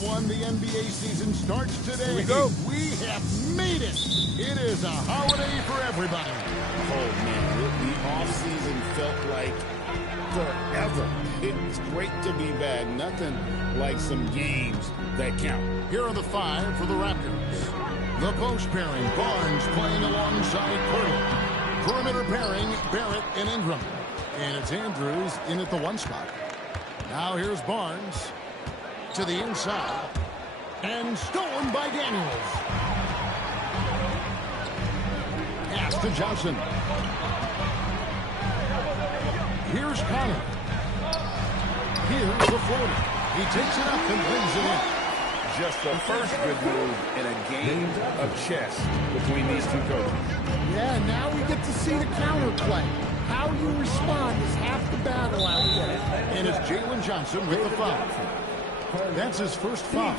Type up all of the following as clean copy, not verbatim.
everyone. The NBA season starts today. Here we go. We have made it. It is a holiday for everybody. Oh, man, the offseason felt like forever. It's great to be back. Nothing like some games that count. Here are the five for the Raptors. The post pairing, Barnes playing alongside Pirtle. Perimeter pairing, Barrett and Ingram. And it's Andrews in at the one spot. Now here's Barnes to the inside. And stolen by Daniels. Pass to Johnson. Here's Connor. Here's the floater. He takes it up and brings it in. Just the first good move in a game of chess between these two coaches. Yeah, now we get to see the counterplay. How you respond is half the battle out there. And it's Jalen Johnson with the foul. That's his first foul.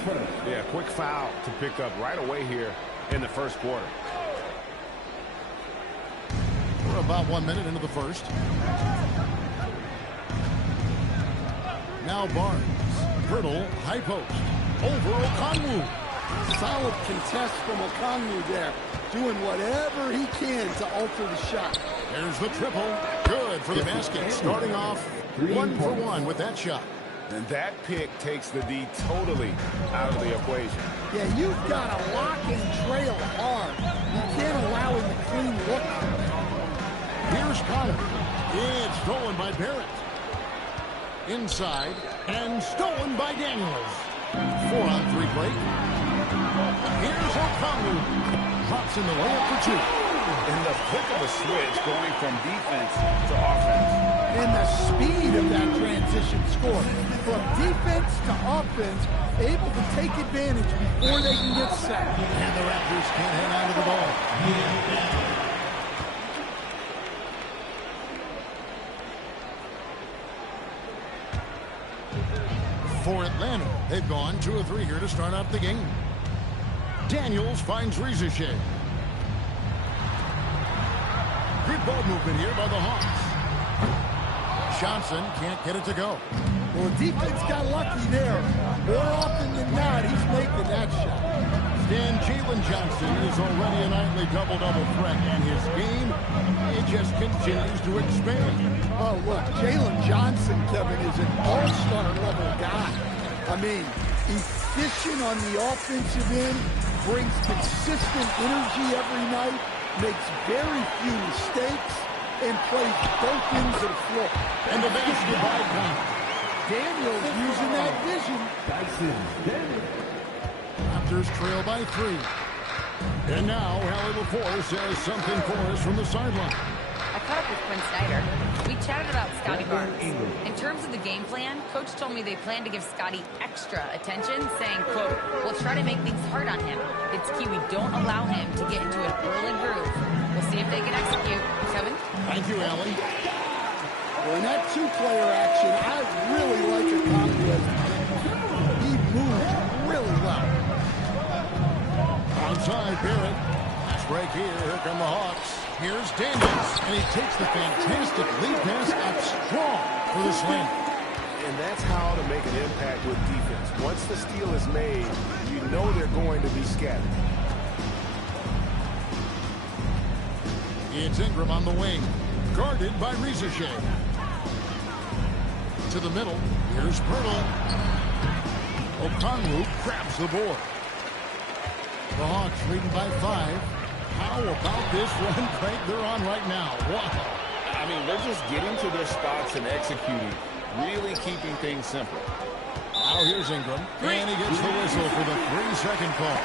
Yeah, quick foul to pick up right away here in the first quarter. We're about 1 minute into the first. Now Barnes. Pirtle, high post. Over Okongwu. Solid contest from Okongwu there. Doing whatever he can to alter the shot. There's the triple. Good for the basket. Starting off 1 for 1 with that shot. And that pick takes the D totally out of the equation. Yeah, you've got to lock and trail hard. You can't allow him to clean look. Here's Connor. It's stolen by Barrett. Inside. And stolen by Daniels. 4-on-3 break. Here's Okongwu. Drops in the layup for two. In the flick of a switch, going from defense to offense. And the speed of that transition score. From defense to offense, able to take advantage before they can get set. And the Raptors can't hang on to the ball. For Atlanta, they've gone 2 of 3 here to start out the game. Daniels finds Rizachet. Good ball movement here by the Hawks. Johnson can't get it to go. Well, the defense got lucky there. More often than not, he's making that shot. And Jalen Johnson is already a nightly double-double threat, and his game, it just continues to expand. Oh, look, Jalen Johnson, Kevin, is an all-star level guy. I mean, efficient on the offensive end, brings consistent energy every night, makes very few mistakes, and plays both ends of the floor. And the basket by Connor. Daniels using that vision. Raptors trail by 3. And now, Hallie LaForce has something for us from the sideline. I caught up with Quinn Snyder. We chatted about Scotty Barnes. In terms of the game plan, Coach told me they plan to give Scotty extra attention, saying, quote, we'll try to make things hard on him. It's key we don't allow him to get into an early groove. We'll see if they can execute. Kevin? Thank you, Allie. Well, in that two-player action, I really like the conflict. He moves really well. Outside, Barrett. Last break here. Here come the Hawks. Here's Daniels. And he takes the fantastic lead pass out strong for the slam. And that's how to make an impact with defense. Once the steal is made, you know they're going to be scattered. It's Ingram on the wing. Guarded by Rizachet. To the middle. Here's Pirtle. Okongwu grabs the board. The Hawks leading by 5. How about this run, Craig, they're on right now? Wow. I mean, they're just getting to their spots and executing, really keeping things simple. Now here's Ingram, and he gets the whistle for the 3-second call.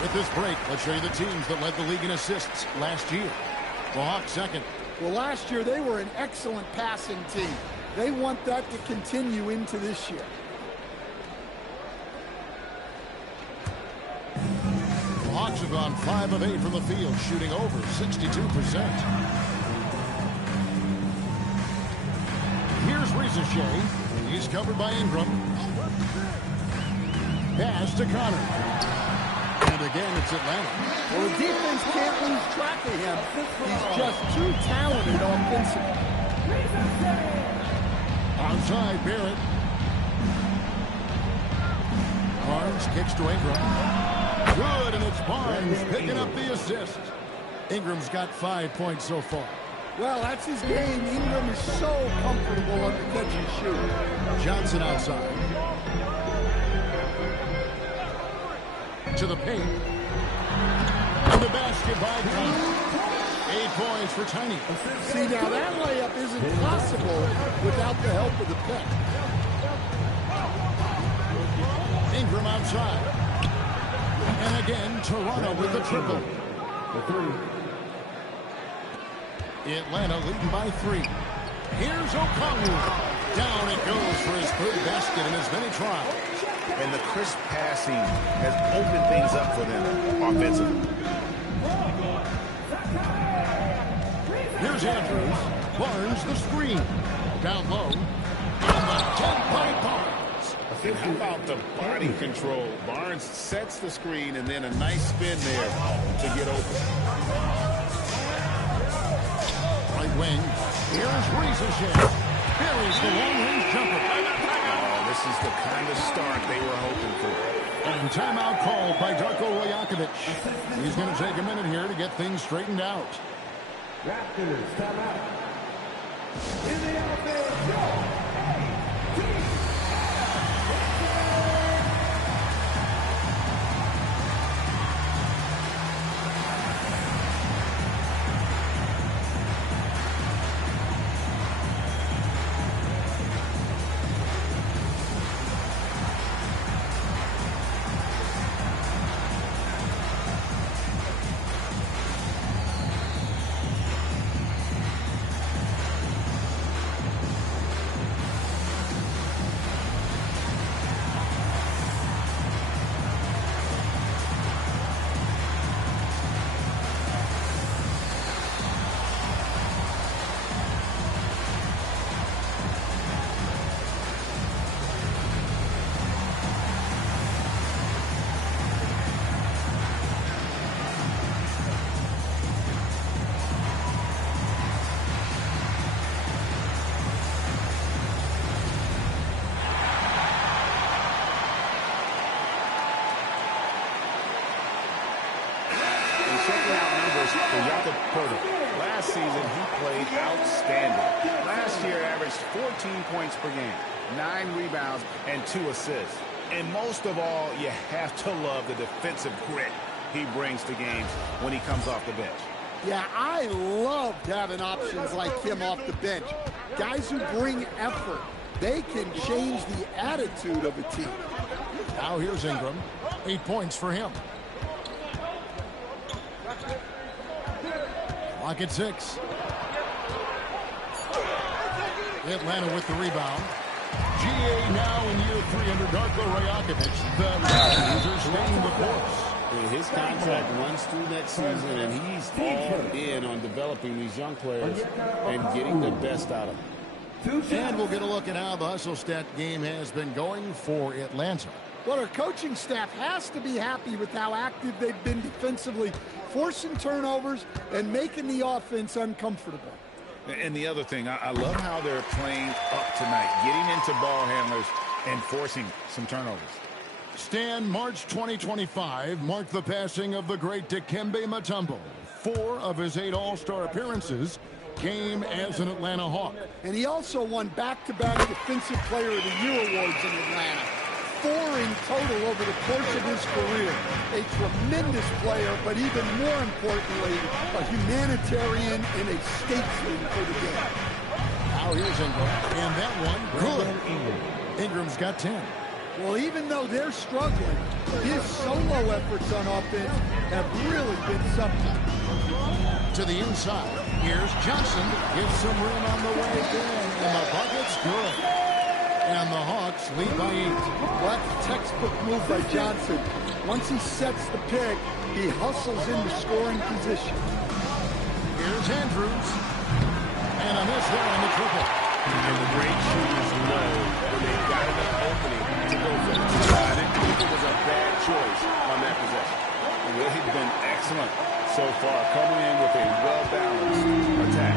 With this break, let's show you the teams that led the league in assists last year. The Hawks second. Well, last year they were an excellent passing team. They want that to continue into this year. The Hawks have gone 5 of 8 from the field, shooting over 62%. Here's Rizachet. He's covered by Ingram. Pass to Connor. And again, it's Atlanta. Well, the defense can't lose track of him. He's just too talented offensively. Outside, Barrett. kicks to Ingram. Good, and it's Barnes picking up the assist. Ingram's got 5 points so far. Well, that's his game. Ingram is so comfortable on the catch and shoot. Johnson outside. To the paint. And the basket by Tiny. 8 points for Tiny. See, now that layup isn't possible without the help of the pick. Ingram outside. And again, Toronto with the triple. Atlanta leading by 3. Here's Okongwu. Down it goes for his third basket in as many tries. And the crisp passing has opened things up for them offensively. Here's Andrews. Barnes the screen. Down low. And the dunk by Barnes. And how about the body control? Barnes sets the screen and then a nice spin there to get open. Right wing. Here's Riesesheim. Here is the long-range jumper. Oh, this is the kind of start they were hoping for. And timeout called by Darko Rajakovic. He's going to take a minute here to get things straightened out. Raptors, timeout. In the offense, for Jakob Poeltl. Last season, he played outstanding. Last year, averaged 14 points per game, 9 rebounds, and 2 assists. And most of all, you have to love the defensive grit he brings to games when he comes off the bench. Yeah, I loved having options like him off the bench. Guys who bring effort. They can change the attitude of a team. Now here's Ingram. 8 points for him. Clock at 6. Atlanta with the rebound. GA now in year 3 under Darko Rajakovic. The Raptors are staying the course. His contract runs through next season, and he's all in on developing these young players and getting the best out of them. And we'll get a look at how the hustle stat game has been going for Atlanta. Well, our coaching staff has to be happy with how active they've been defensively, forcing turnovers and making the offense uncomfortable. And the other thing, I love how they're playing up tonight, getting into ball handlers and forcing some turnovers. Stan, March 2025 marked the passing of the great Dikembe Mutombo. 4 of his 8 All-Star appearances came as an Atlanta Hawk. And he also won back-to-back Defensive Player of the Year awards in Atlanta. 4 in total over the course of his career. A tremendous player, but even more importantly, a humanitarian and a statesman for the game. Now here's Ingram. And that one, good. Ingram's got 10. Well, even though they're struggling, his solo efforts on offense have really been something. To the inside. Here's Johnson. Gives some room on the way in. And the bucket's good. And the Hawks lead by 8. Well, that's a textbook move by Johnson. Once he sets the pick, he hustles into scoring position. Here's Andrews. And a miss there on the triple. And the great shooters know when they've got enough opening to go for it. I didn't think it was a bad choice on that possession. Well, he's been excellent so far, coming in with a well-balanced attack.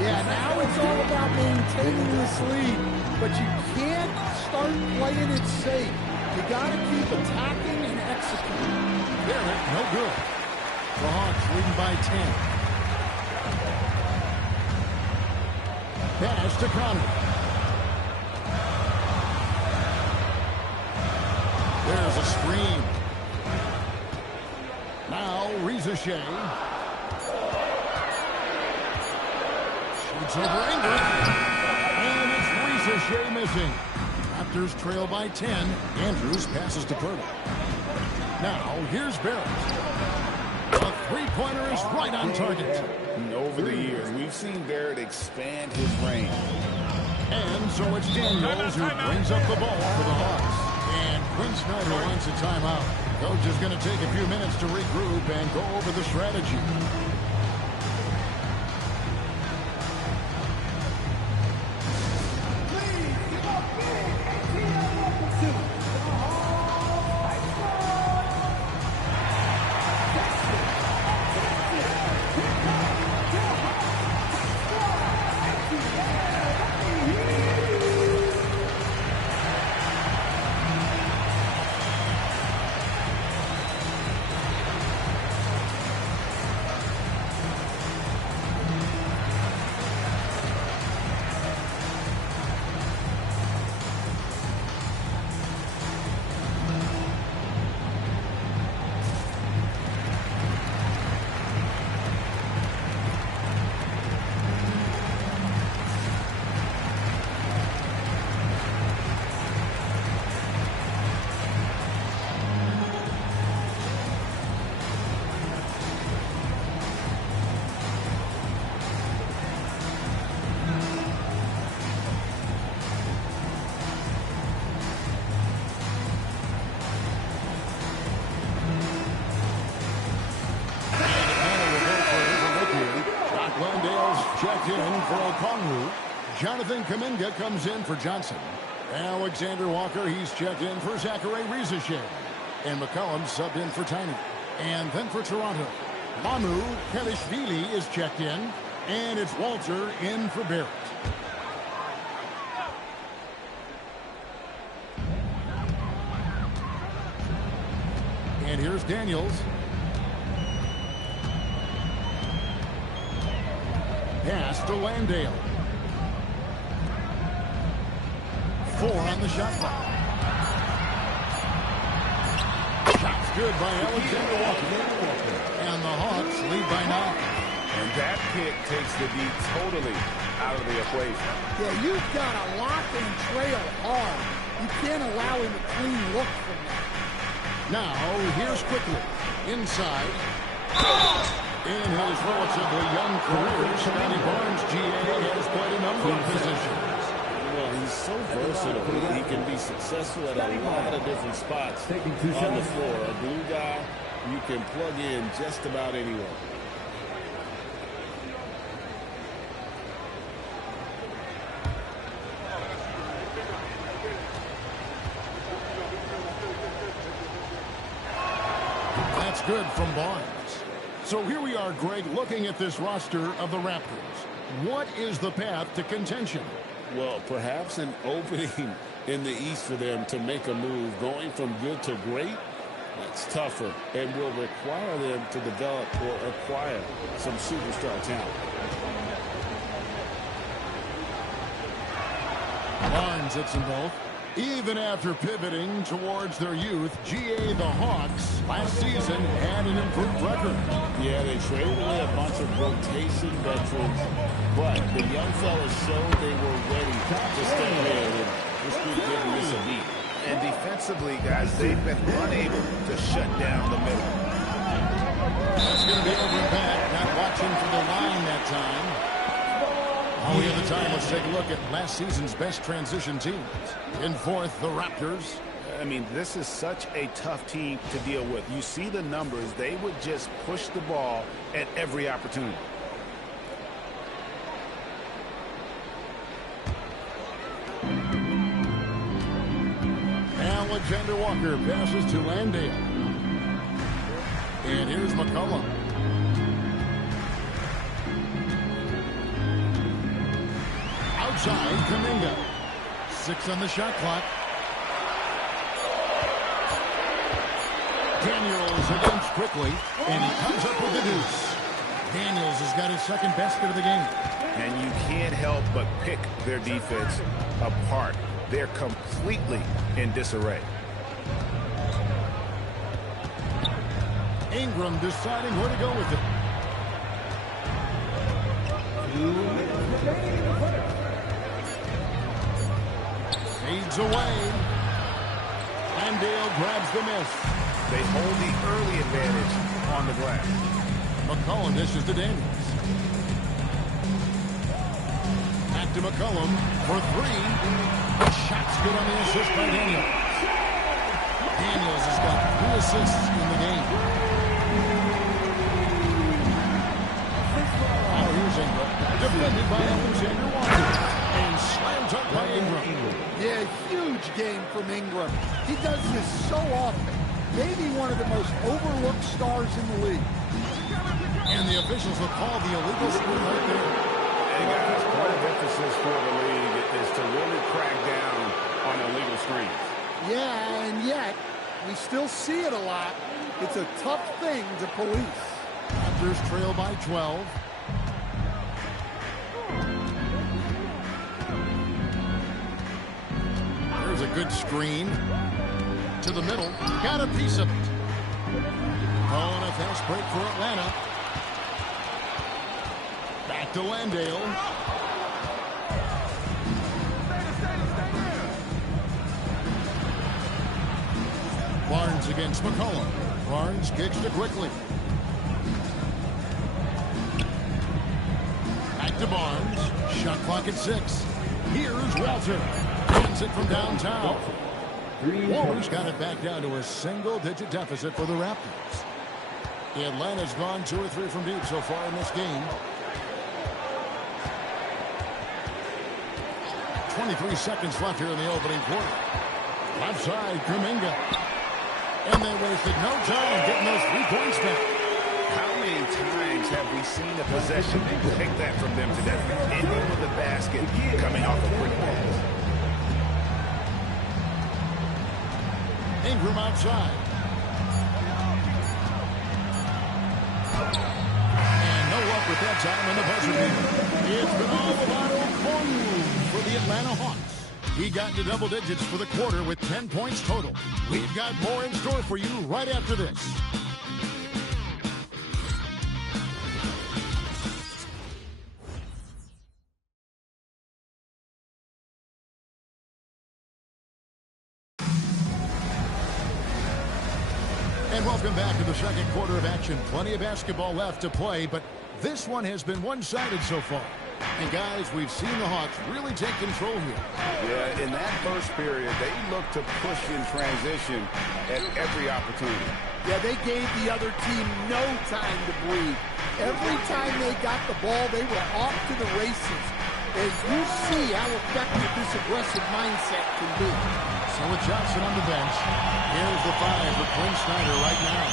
Yeah, now it's all about maintaining this lead, but you can't start playing it safe. You got to keep keep attacking and executing. Barrett, no good. The Hawks leading by 10. Pass to Conley. There's a screen. Now Reza Shea. Shoots over Ingram. And it's Reza Shea missing. Raptors trail by 10. Andrews passes to Pirtle. Now here's Barrett. A three-pointer is right on target. And over the years, we've seen Barrett expand his range. And so it's Daniels who brings up the ball for the Hawks. And Quinn Snyder wants a timeout. Coach is going to take a few minutes to regroup and go over the strategy. Checked in for Okongwu. Jonathan Kuminga comes in for Johnson. Alexander Walker, he's checked in for Zachary Reza-Shea. And McCollum subbed in for Tiny. And then for Toronto, Mamu Kelishvili is checked in. And it's Walter in for Barrett. And here's Daniels. Pass to Landale. 4 on the shot clock. Shot's good by Alexander Walker. And the Hawks lead by 9. And that pick takes the D totally out of the equation. Yeah, you've got to lock and trail hard. You can't allow him a clean look from that. Now, here's quickly. Inside. In his relatively young career, Scotty Barnes, GA, has played a number of positions. Well, he's so versatile. He can be successful at a lot of different spots on the floor. A glue guy you can plug in just about anywhere. That's good from Barnes. So here we are, Greg, looking at this roster of the Raptors. What is the path to contention? Well, perhaps an opening in the East for them to make a move. Going from good to great, that's tougher and will require them to develop or acquire some superstar talent. Barnes hits them both. Even after pivoting towards their youth, GA the Hawks last season had an improved record. Yeah, they traded away a bunch of rotation veterans, but the young fellas showed they were ready to step in, and this group giving this a beat. And defensively, guys, they've been unable to shut down the middle. That's going to be over and back. Not watching for the line that time. While we have the time, let's take a look at last season's best transition teams. In fourth, the Raptors. I mean, this is such a tough team to deal with. You see the numbers. They would just push the ball at every opportunity. Alexander Walker passes to Landale. And here's McCollum. Outside, Kuminga. 6 on the shot clock. Daniels against quickly, and he comes up with the deuce. Daniels has got his second basket of the game. And you can't help but pick their defense apart. They're completely in disarray. Ingram deciding where to go with it. Fades away. Landale grabs the miss. They hold the early advantage on the glass. McCollum dishes to Daniels. Back to McCollum for three. The shot's good on the assist by Daniels. Daniels has got 3 assists in the game. Now here's Ingram. Defended by Alexander Walker. And slammed up by Ingram. Yeah, huge game from Ingram. He does this so often. Maybe one of the most overlooked stars in the league. And the officials will call the illegal screen right there. Hey guys, point of emphasis for the league is to really crack down on illegal screens. Yeah, and yet, we still see it a lot. It's a tough thing to police. Raptors trail by 12. There's a good screen. To the middle. Got a piece of it. Oh, and a fast break for Atlanta. Back to Landale. Barnes against McCollum. Barnes kicks to quickly. Back to Barnes. Shot clock at 6. Here's Walter. Hits it from downtown. Walter's got it back down to a single-digit deficit for the Raptors. Atlanta's gone 2 or 3 from deep so far in this game. 23 seconds left here in the opening quarter. Left side, Kuminga. And they wasted no time getting those 3 points back. How many times have we seen a possession and take that from them today? Ending with the basket, coming off a quick pass. Ingram outside. And no luck with that time on the buzzer beater. It's been all about Okongwu for the Atlanta Hawks. He got into double digits for the quarter with 10 points total. We've got more in store for you right after this. And welcome back to the second quarter of action. Plenty of basketball left to play, but this one has been one-sided so far. And guys, we've seen the Hawks really take control here. Yeah, in that first period, they looked to push in transition at every opportunity. Yeah, they gave the other team no time to breathe. Every time they got the ball, they were off to the races. And you see how effective this aggressive mindset can be. So with Johnson on the bench, here's the 5 for Quinn Snyder right now.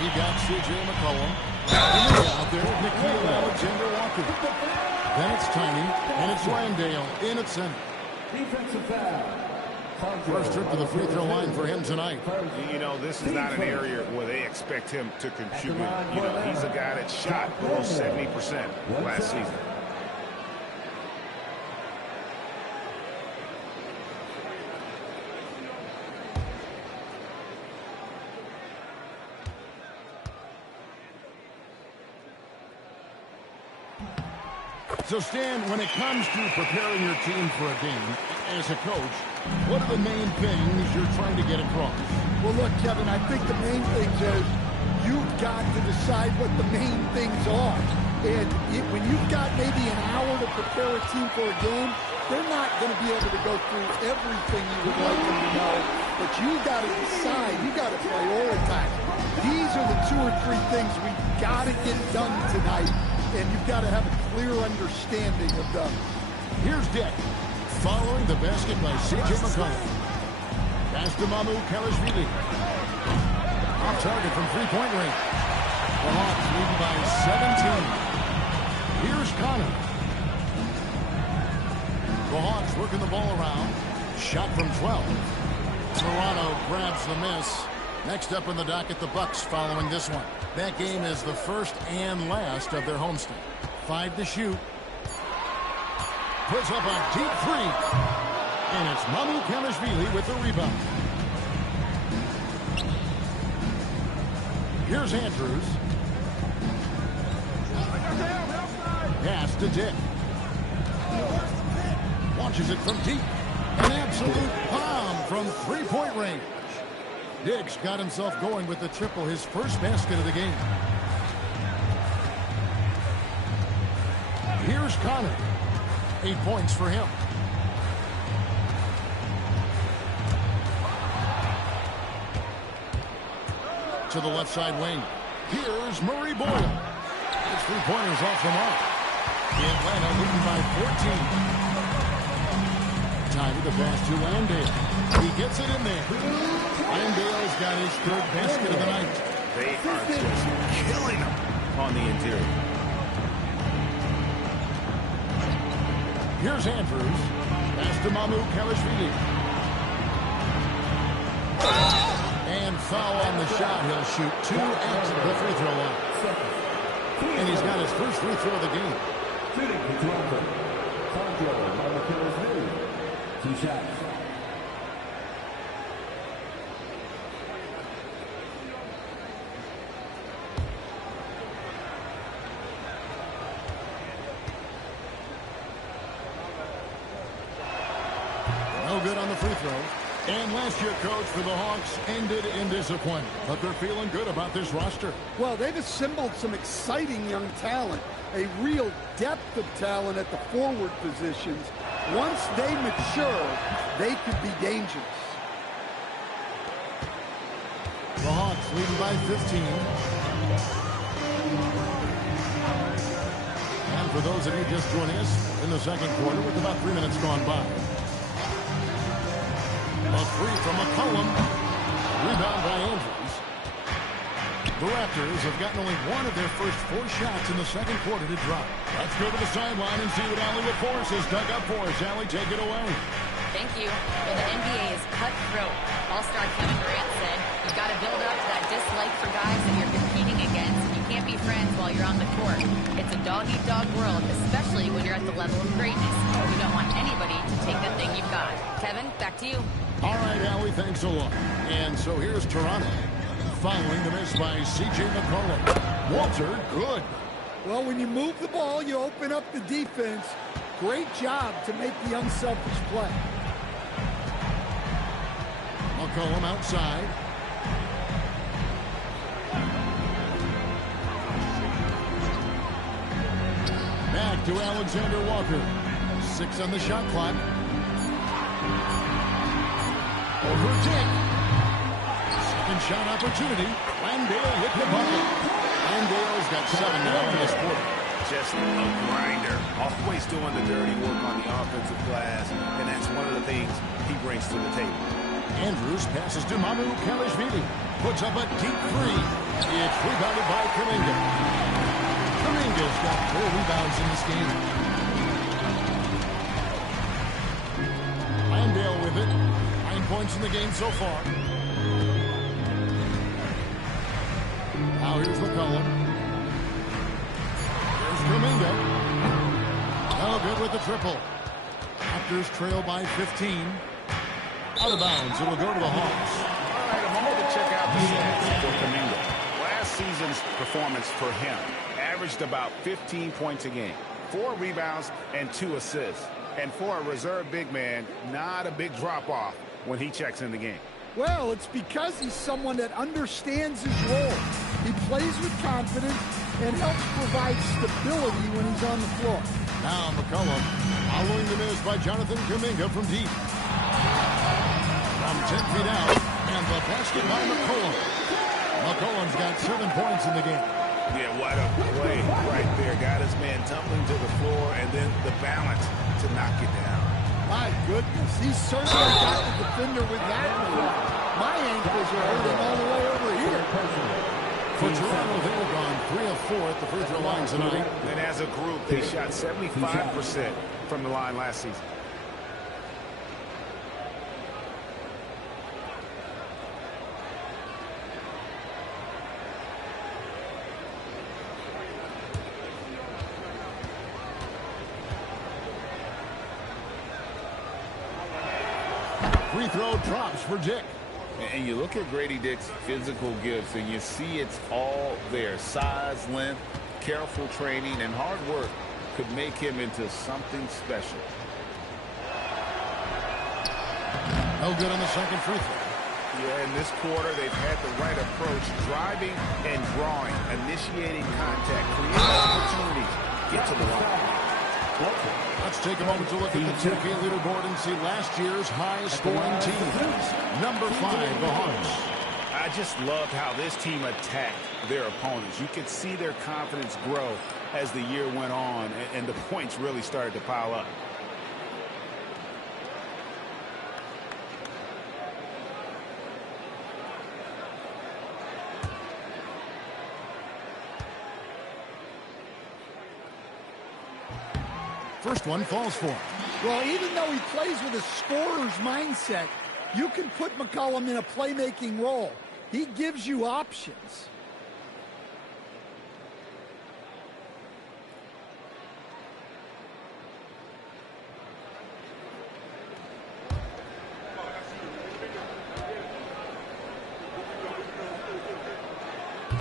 He got C.J. McCollum. Out there with Nickeil Alexander-Walker. Then it's Tiny, and it's Landale in at center. Defensive foul. First trip to the free throw line for him tonight. You know, this is not an area where they expect him to contribute. You know, he's a guy that shot almost 70% last season. So, Stan, when it comes to preparing your team for a game, as a coach, what are the main things you're trying to get across? Well, look, Kevin, I think the main things is you've got to decide what the main things are. And when you've got maybe an hour to prepare a team for a game, they're not going to be able to go through everything you would like them to know. But you've got to decide. You've got to prioritize. These are the 2 or 3 things we've got to get done tonight. And you've got to have a clear understanding of them. Here's Dick, following the basket by C.J. McCollum. Pass to Mamu Kelishvili. Off target from three-point range. The Hawks lead by 17. Here's Connor. The Hawks working the ball around. Shot from 12. Toronto grabs the miss. Next up in the docket, the Bucks following this one. That game is the first and last of their homestand. 5 to shoot. Puts up a deep three. And it's Mamukelashvili with the rebound. Here's Andrews. Pass to Dick. Launches it from deep. An absolute bomb from three-point range. Dick's got himself going with the triple, his first basket of the game. Here's Connor. 8 points for him. To the left side wing. Here's Murray Boyle. His three-pointer's off the mark. Atlanta leading by 14. Time to pass to Landale. He gets it in there. Landale's got his third basket of the night. They are just killing him on the interior. Here's Andrews. Pass to Mamukelashvili. And foul on the shot. He'll shoot 2 at the free throw line. And he's got his first free throw of the game. Shooting for Toronto. Sandro Mamukelashvili. 2 shots. No good on the free throw. And last year, coach, for the Hawks ended in disappointment. But they're feeling good about this roster. Well, they've assembled some exciting young talent, a real depth of talent at the forward positions. Once they mature, they could be dangerous. The Hawks leading by 15. And for those of you just joining us in the second quarter with about 3 minutes gone by. A three from McCollum. Rebound by Andrews. The Raptors have gotten only one of their first 4 shots in the second quarter to drop. Let's go to the sideline and see what Allie LaForce has dug up for us. Allie, take it away. Thank you. Well, the NBA is cutthroat. All-star Kevin Durant said, you've got to build up that dislike for guys that you're competing against. You can't be friends while you're on the court. It's a dog-eat-dog world, especially when you're at the level of greatness. You don't want anybody to take the thing you've got. Kevin, back to you. All right, Allie, thanks a lot. And so here's Toronto. Following the miss by C.J. McCollum. Walter, good. Well, when you move the ball, you open up the defense. Great job to make the unselfish play. McCollum outside. Back to Alexander Walker. 6 on the shot clock. Over Dick. Second shot opportunity. Landale hit the bucket. Landale's got 7 now in this quarter. Just a grinder. Always doing the dirty work on the offensive glass, and that's one of the things he brings to the table. Andrews passes to Mamukelashvili. Puts up a deep three. It's rebounded by Kuminga. Kuminga's got 4 rebounds in this game. Landale with it. 9 points in the game so far. Now here's McCollum. Here's Kuminga. No good with the triple. Raptors trail by 15. Out of bounds. It'll go to the Hawks. All right, a moment to check out the stats for Kuminga. Last season's performance for him averaged about 15 points a game, 4 rebounds, and 2 assists. And for a reserve big man, not a big drop-off when he checks in the game. Well, it's because he's someone that understands his role. He plays with confidence and helps provide stability when he's on the floor. Now McCollum following the miss by Jonathan Kuminga from deep. From 10 feet out, and the basket by McCollum. McCollum's got 7 points in the game. Yeah, what a play right there. Got his man tumbling to the floor, and then the balance to knock it down. My goodness, he certainly got the defender with that move. My ankles are hurting all the way over here. For Toronto, they were gone 3 of 4 at the free throw line tonight. And as a group, they shot 75% from the line last season. free throw drops for Dick. And you look at Grady Dick's physical gifts, and you see it's all there. Size, length, careful training, and hard work could make him into something special. No good on the second free throw. Yeah, in this quarter, they've had the right approach, driving and drawing, initiating contact, creating opportunities, get to the line. Let's take a moment to look at the 2K leaderboard and see last year's high-scoring teams. Number 5, the Hawks. I just loved how this team attacked their opponents. You could see their confidence grow as the year went on, and the points really started to pile up. First one falls for him. Well, even though he plays with a scorer's mindset, you can put McCollum in a playmaking role. He gives you options.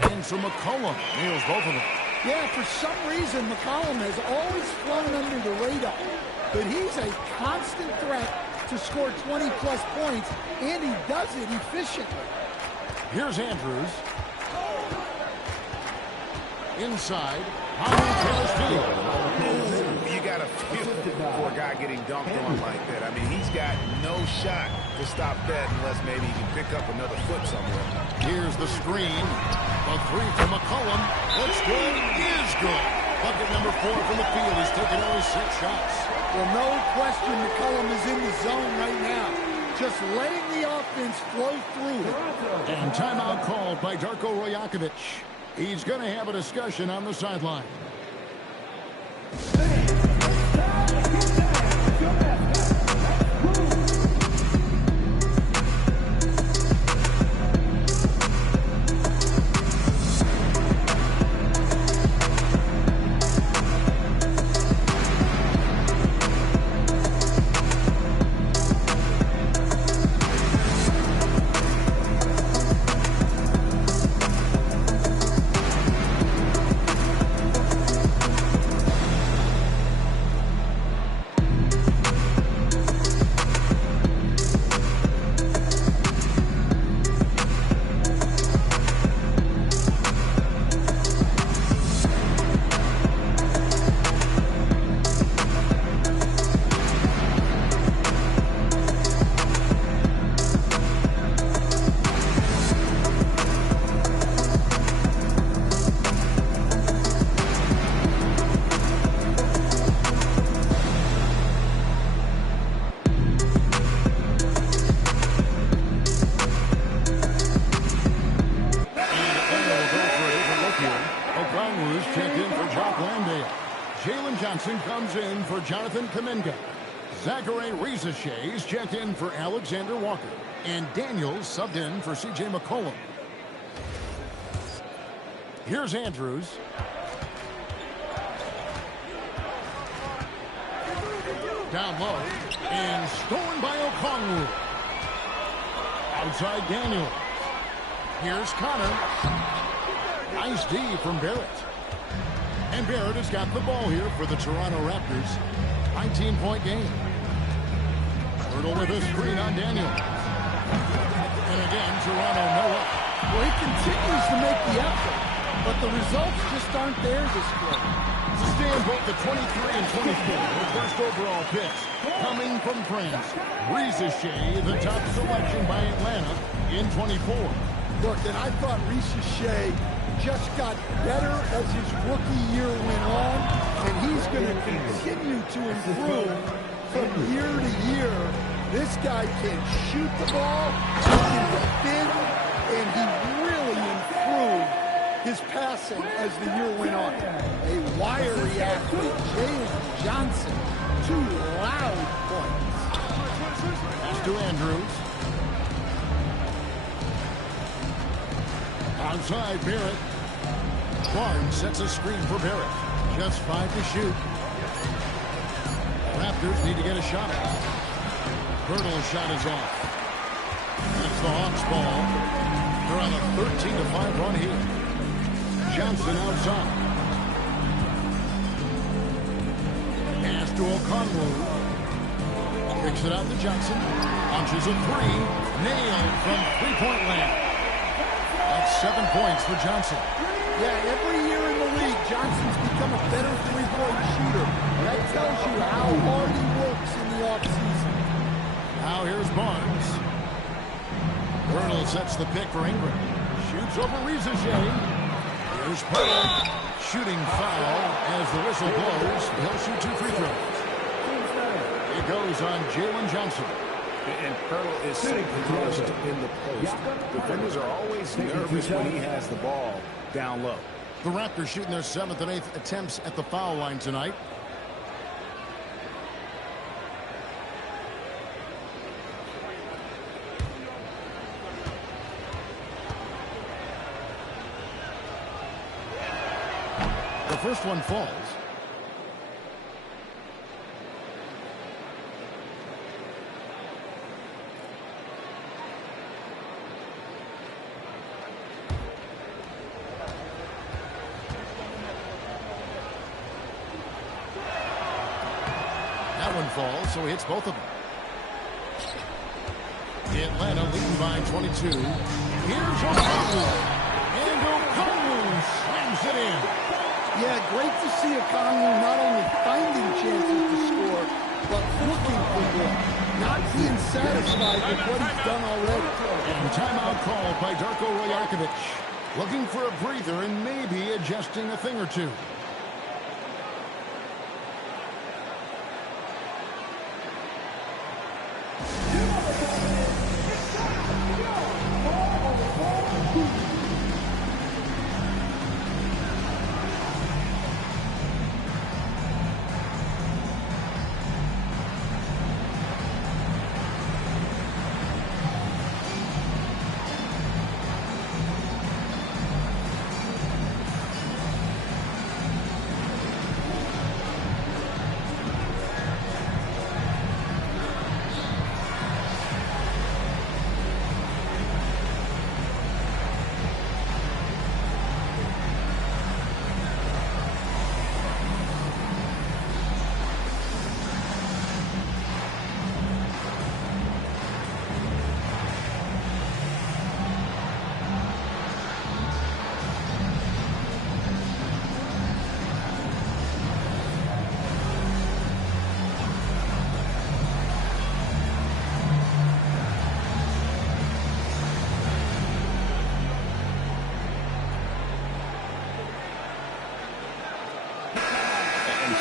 And so McCollum nails both of them. Yeah, for some reason, McCollum has always flown under the radar, but he's a constant threat to score 20-plus points, and he does it efficiently. Here's Andrews. Inside. How many Taylor's field? You got to feel for a guy getting dunked on like that. I mean, he's got no shot to stop that unless maybe he can pick up another foot somewhere. Here's the screen. A three from McCollum. That's good. Is good. Bucket number 4 from the field. He's taken only 6 shots. Well, no question McCollum is in the zone right now. Just letting the offense flow through it. And timeout called by Darko Rajakovic. He's going to have a discussion on the sideline. Comes in for Jonathan Kuminga. Zachary Risache is checked in for Alexander Walker. And Daniels subbed in for C.J. McCollum. Here's Andrews. Down low. And stolen by Okongwu. Outside Daniels. Here's Connor. Nice D from Barrett. And Barrett has got the ball here for the Toronto Raptors. 19-point game. Hurdle with a screen on Daniel. And again, Toronto no up. Well, he continues to make the effort, but the results just aren't there this quarter. To stand both the 23 and 24, the first overall picks coming from France. Risache, the top selection by Atlanta in 24. Look, and I thought Risache just got better as his rookie year went on, and he's going to continue to improve from year to year. This guy can shoot the ball, he can defend, and he really improved his passing as the year went on. A wiry athlete, Jalen Johnson, 2 loud points. Pass to Andrews. Outside Barrett. Barnes sets a screen for Barrett. Just 5 to shoot. Raptors need to get a shot. Birtle's shot is off. That's the Hawks ball. They're on a 13-5 run here. Johnson outside. Pass to O'Connell. Kicks it out to Johnson. Launches a three. Nailed from three-point land. That's 7 points for Johnson. Yeah, every year in the league, Johnson's become a better three-point shooter. That tells you how hard he works in the offseason. Now here's Barnes. Birtle sets the pick for Ingram. Shoots over Rizachet. Here's Pirtle. Shooting foul as the whistle blows. He'll shoot 2 free throws. It goes on Jalen Johnson. And Pirtle is so close in the post. Defenders are always nervous when he has the ball down low. The Raptors shooting their 7th and 8th attempts at the foul line tonight. The first one falls. That one falls, so he hits both of them. Atlanta leading by 22. Here's O'Connell. And O'Connell slams it in. Yeah, great to see O'Connell not only finding chances to score, but looking for more. Not being satisfied with what he's done already. And timeout called by Darko Rajakovic. Looking for a breather and maybe adjusting a thing or two.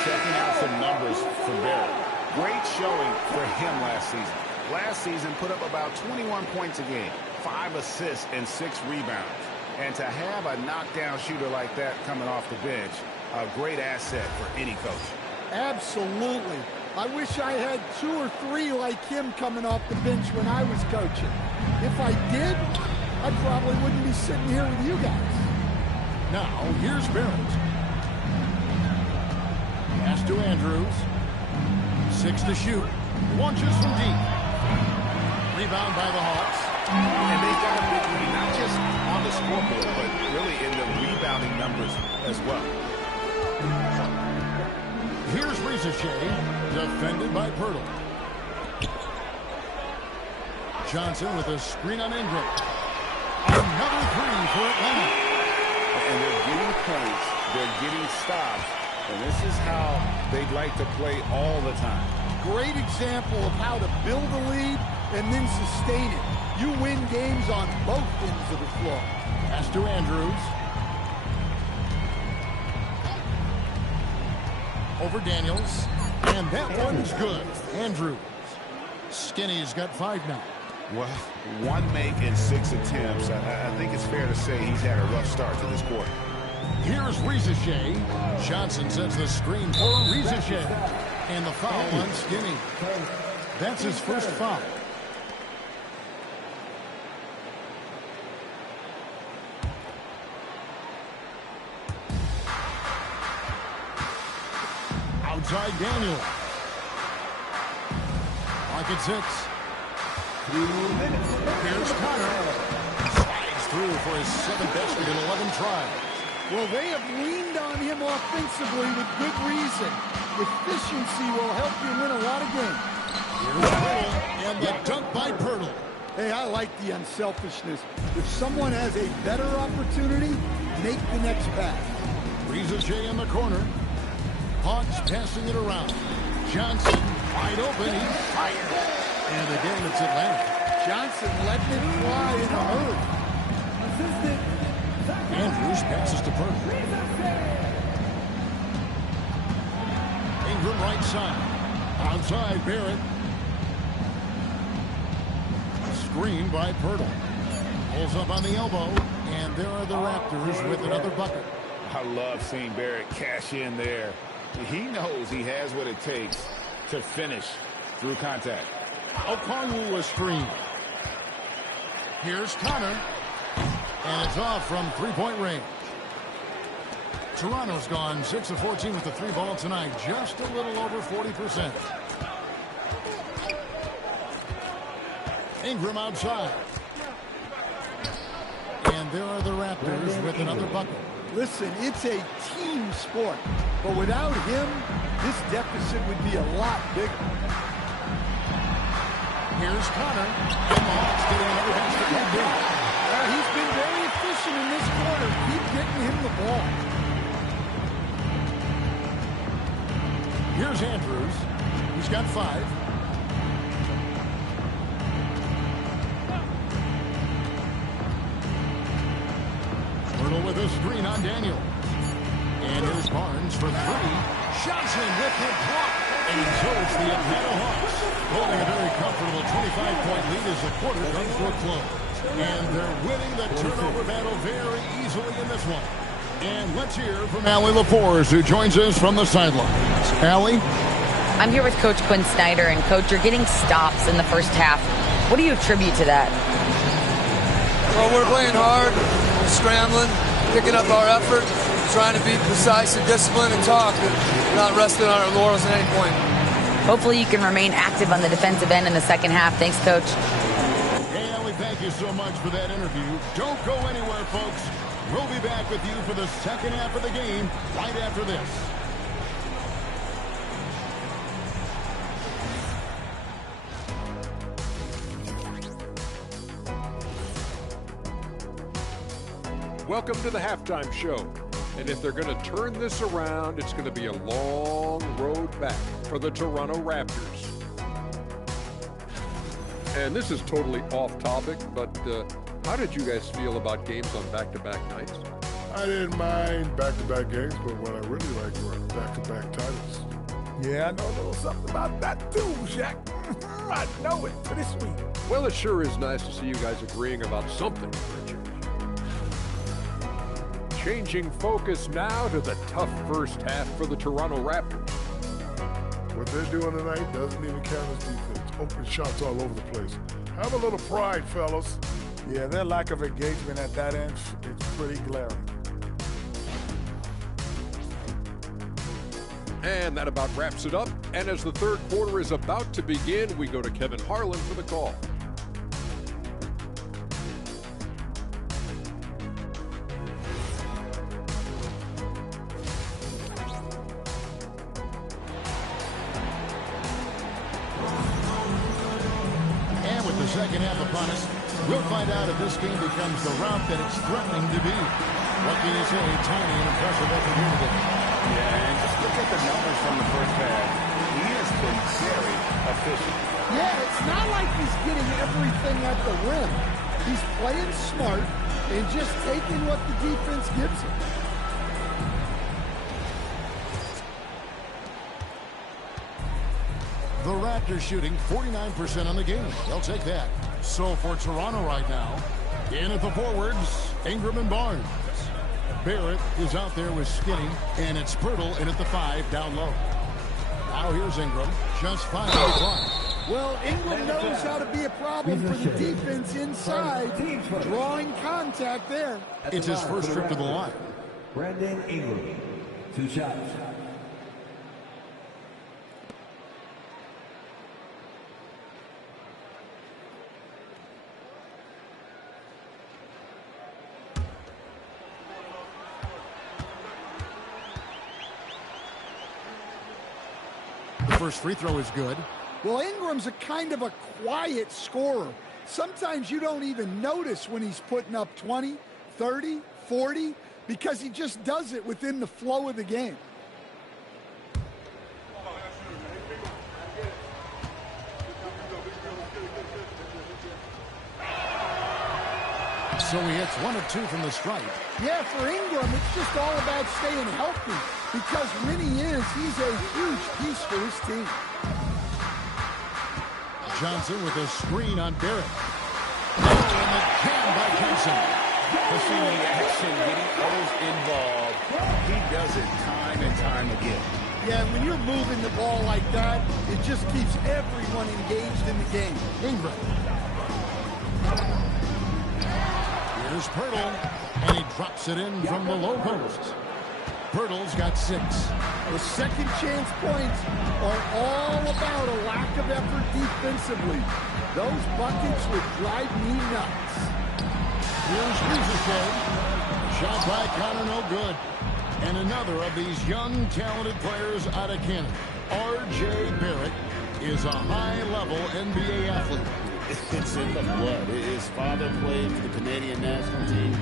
Checking out some numbers for Barrett. Great showing for him last season. Last season put up about 21 points a game, 5 assists and 6 rebounds. And to have a knockdown shooter like that coming off the bench, a great asset for any coach. Absolutely. I wish I had 2 or 3 like him coming off the bench when I was coaching. If I did, I probably wouldn't be sitting here with you guys. Now, here's Barrett. Pass to Andrews. 6 to shoot. Launches from deep. Rebound by the Hawks. And they've got a big lead, not just on the scoreboard, but really in the rebounding numbers as well. Here's Rizachet, defended by Pirtle. Johnson with a screen on Ingram. Another 3 for Atlanta. And they're getting points, they're getting stops, and this is how they'd like to play all the time. Great example of how to build a lead and then sustain it. You win games on both ends of the floor. Pass to Andrews. Over Daniels. And that one's good. Andrews. Skinny's got 5 now. Well, 1 make in 6 attempts. I think it's fair to say he's had a rough start to this quarter. Here's Rizachet. Johnson sets the screen for Rizachet. And the foul on Skinny. That's his first foul. Outside Daniel. Clock at 6. Here's Connor. Slides through for his 7th basket in 11 tries. Well, they have leaned on him offensively with good reason. Efficiency will help you win a lot of games. Here's Pirtle, and the dunk by Pirtle. Hey, I like the unselfishness. If someone has a better opportunity, make the next pass. Reza J in the corner. Hawks passing it around. Johnson wide open. He's fired. And again, it's Atlanta. Johnson letting it fly in a hurry. Andrews passes to Pirtle. Ingram right side. Outside Barrett. Screen by Pirtle. Pulls up on the elbow. And there are the Raptors with another bucket. I love seeing Barrett cash in there. He knows he has what it takes to finish through contact. Okongwu a screen. Here's Connor. And it's off from three-point range. Toronto's gone 6 of 14 with the 3 ball tonight. Just a little over 40%. Ingram outside. And there are the Raptors with another bucket. Listen, it's a team sport. But without him, this deficit would be a lot bigger. Here's Connor. And the Hawks getting another basket. He's been very efficient in this quarter. Keep getting him the ball. Here's Andrews. He's got 5. Pirtle with a screen on Daniels. And here's Barnes for 3. Johnson with the block. And so it's the Atlanta Hawks holding a very comfortable 25-point lead as the quarter comes to a close. And they're winning the turnover battle very easily in this one. And let's hear from Allie LaForce, who joins us from the sidelines. Allie? I'm here with Coach Quinn Snyder, and Coach, you're getting stops in the first half. What do you attribute to that? Well, we're playing hard, scrambling, picking up our effort, trying to be precise and disciplined and talk, and not resting on our laurels at any point. Hopefully you can remain active on the defensive end in the second half. Thanks, Coach. Hey, Allie, thank you so much for that interview. Don't go anywhere, folks. We'll be back with you for the second half of the game right after this. Welcome to the halftime show. And if they're going to turn this around, it's going to be a long road back for the Toronto Raptors. And this is totally off topic, but how did you guys feel about games on back-to-back nights? I didn't mind back-to-back games, but what I really liked were back-to-back titles. Yeah, I know a little something about that too, Shaq. I know it. Pretty sweet. Well, it sure is nice to see you guys agreeing about something for a change. Changing focus now to the tough first half for the Toronto Raptors. What they're doing tonight doesn't even count as defense. Open shots all over the place. Have a little pride, fellas. Yeah, their lack of engagement at that end is pretty glaring. And that about wraps it up. And as the third quarter is about to begin, we go to Kevin Harlan for the call. And with the second half upon us, we'll find out if this game becomes the route that it's threatening to be. What can you say? Tiny and impressive effort here today. Yeah, and just look at the numbers from the first half. He has been very efficient. Yeah, it's not like he's getting everything at the rim. He's playing smart and just taking what the defense gives him. The Raptors shooting 49% on the game. They'll take that. So for Toronto right now, in at the forwards, Ingram and Barnes. Barrett is out there with Skinny, and it's Pirtle in at the 5 down low. Now here's Ingram, just 5 on the clock. Well, Ingram knows how to be a problem for the defense inside, drawing contact there. It's his first trip to the line. Brandon Ingram, 2 shots. first free throw is good. Well, Ingram's a kind of a quiet scorer. Sometimes you don't even notice when he's putting up 20, 30, 40, because he just does it within the flow of the game. So he hits 1 of 2 from the stripe. Yeah, for Ingram, it's just all about staying healthy, because when he is, he's a huge piece for his team. Johnson with a screen on Barrett. Oh, and the jam by Johnson. Pushing the action, getting others involved. He does it time and time again. Yeah, when you're moving the ball like that, it just keeps everyone engaged in the game. Ingram. Here's Pirtle, and he drops it in from the low post. Pirtle's got 6. The second chance points are all about a lack of effort defensively. Those buckets would drive me nuts. Here's Ricochet. Shot by Connor, no good. And another of these young, talented players out of Canada, R.J. Barrett, is a high-level NBA athlete. It's in the blood. His father played for the Canadian national team.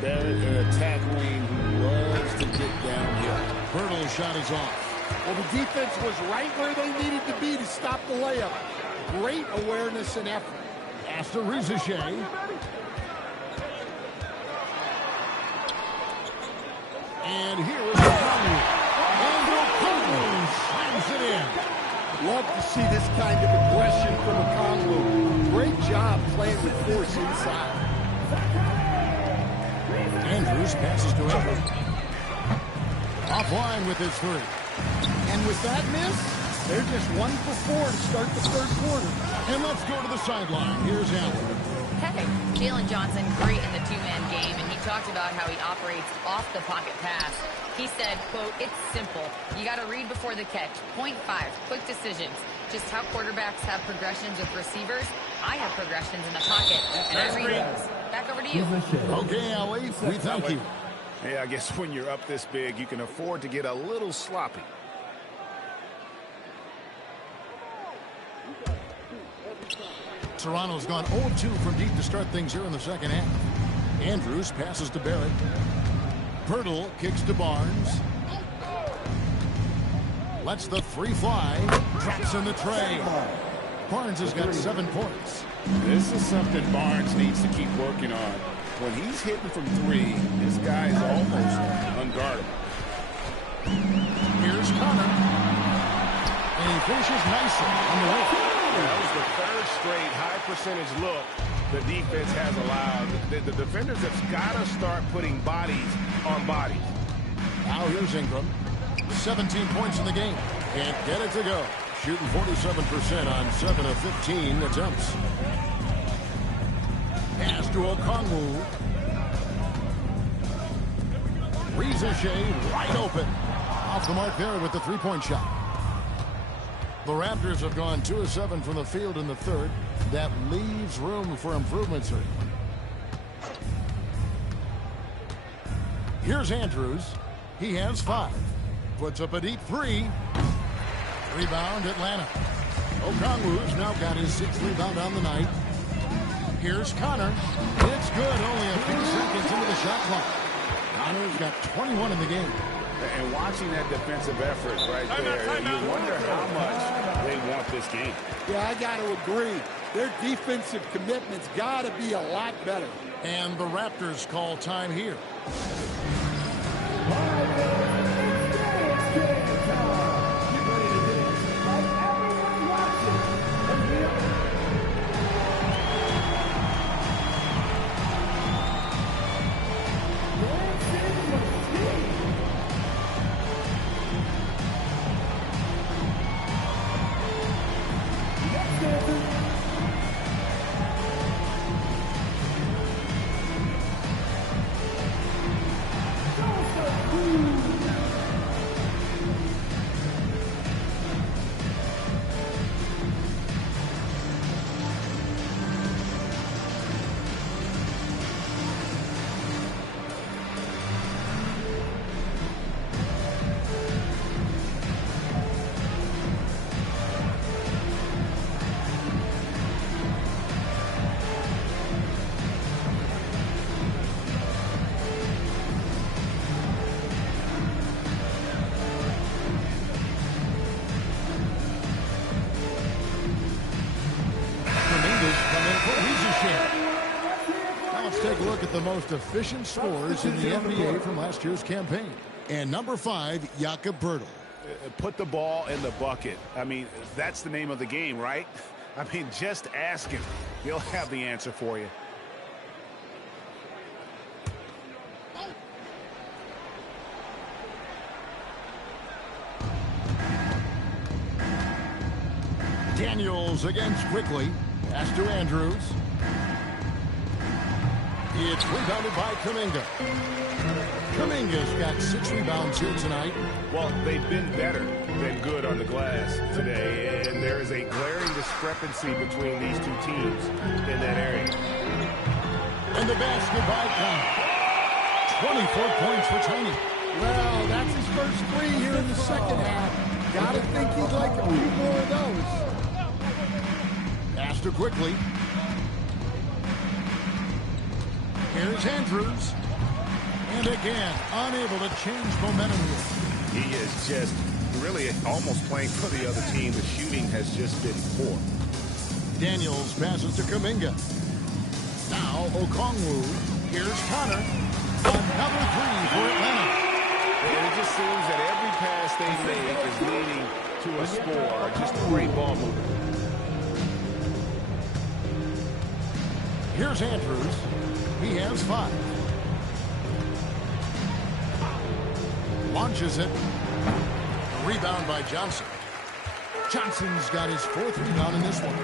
Barrett, an attack wing who loves to get downhill. Pirtle's shot is off. Well, the defense was right where they needed to be to stop the layup. Great awareness and effort. After Ricochet. And here is Okongwu. And Okongwu slams it in. Love to see this kind of aggression from Okongwu. Great job playing with force inside. Andrews passes to Everett. Offline with his 3. And with that miss, they're just 1 for 4 to start the third quarter. And let's go to the sideline. Here's Allen. Hey, Jalen Johnson, great in the two-man game, and he talked about how he operates off the pocket pass. He said, quote, it's simple. You got to read before the catch. Point 5, quick decisions. Just how quarterbacks have progressions with receivers, I have progressions in the pocket, and I read those. Back over to you. Okay, Allie, we thank you. Hey, I guess when you're up this big, you can afford to get a little sloppy. Toronto's gone 0-2 from deep to start things here in the second half. Andrews passes to Barrett. Pirtle kicks to Barnes. Lets the 3 fly. Drops in the tray. Barnes has got 7 points. This is something Barnes needs to keep working on. When he's hitting from 3, this guy is almost unguardable. Here's Connor. And he finishes nicely on the way. That was the 3rd straight high-percentage look the defense has allowed. The defenders have got to start putting bodies on bodies. Now here's Ingram. 17 points in the game. Can't get it to go. Shooting 47% on 7 of 15 attempts. Pass to Okongwu. Ricochet wide open. Off the mark there with the 3-point shot. The Raptors have gone 2 of 7 from the field in the third. That leaves room for improvement, sir. Here's Andrews. He has 5. Puts up a deep 3. Rebound, Atlanta. Okongwu's now got his 6th rebound on the night. Here's Connor. It's good. Only a few seconds into the shot clock. Connor's got 21 in the game. And watching that defensive effort right there, you wonder how much they want this game. Yeah, I got to agree. Their defensive commitment's got to be a lot better. And the Raptors call time here. at the most efficient scorers in the NBA from last year's campaign. And number 5, Jakob Poeltl. Put the ball in the bucket. I mean, that's the name of the game, right? I mean, just ask him. He'll have the answer for you. Daniels against Quickly. Pass to Andrews. It's rebounded by Kuminga. Kuminga's got 6 rebounds here tonight. Well, they've been better than good on the glass today, and there is a glaring discrepancy between these two teams in that area. And the basket by Conley. 24 points for Tiny. Well, that's his first 3 here in the second half. Gotta think he'd like a few more of those. Pass to Quickly. Here's Andrews. And again, unable to change momentum here. He is just really almost playing for the other team. The shooting has just been poor. Daniels passes to Kuminga. Now Okongwu. Here's Connor. Another 3 for Atlanta. And it just seems that every pass they make is leading to a score. Just a great ball movement. Here's Andrews. He has 5. Launches it. A rebound by Johnson. Johnson's got his 4th rebound in this one.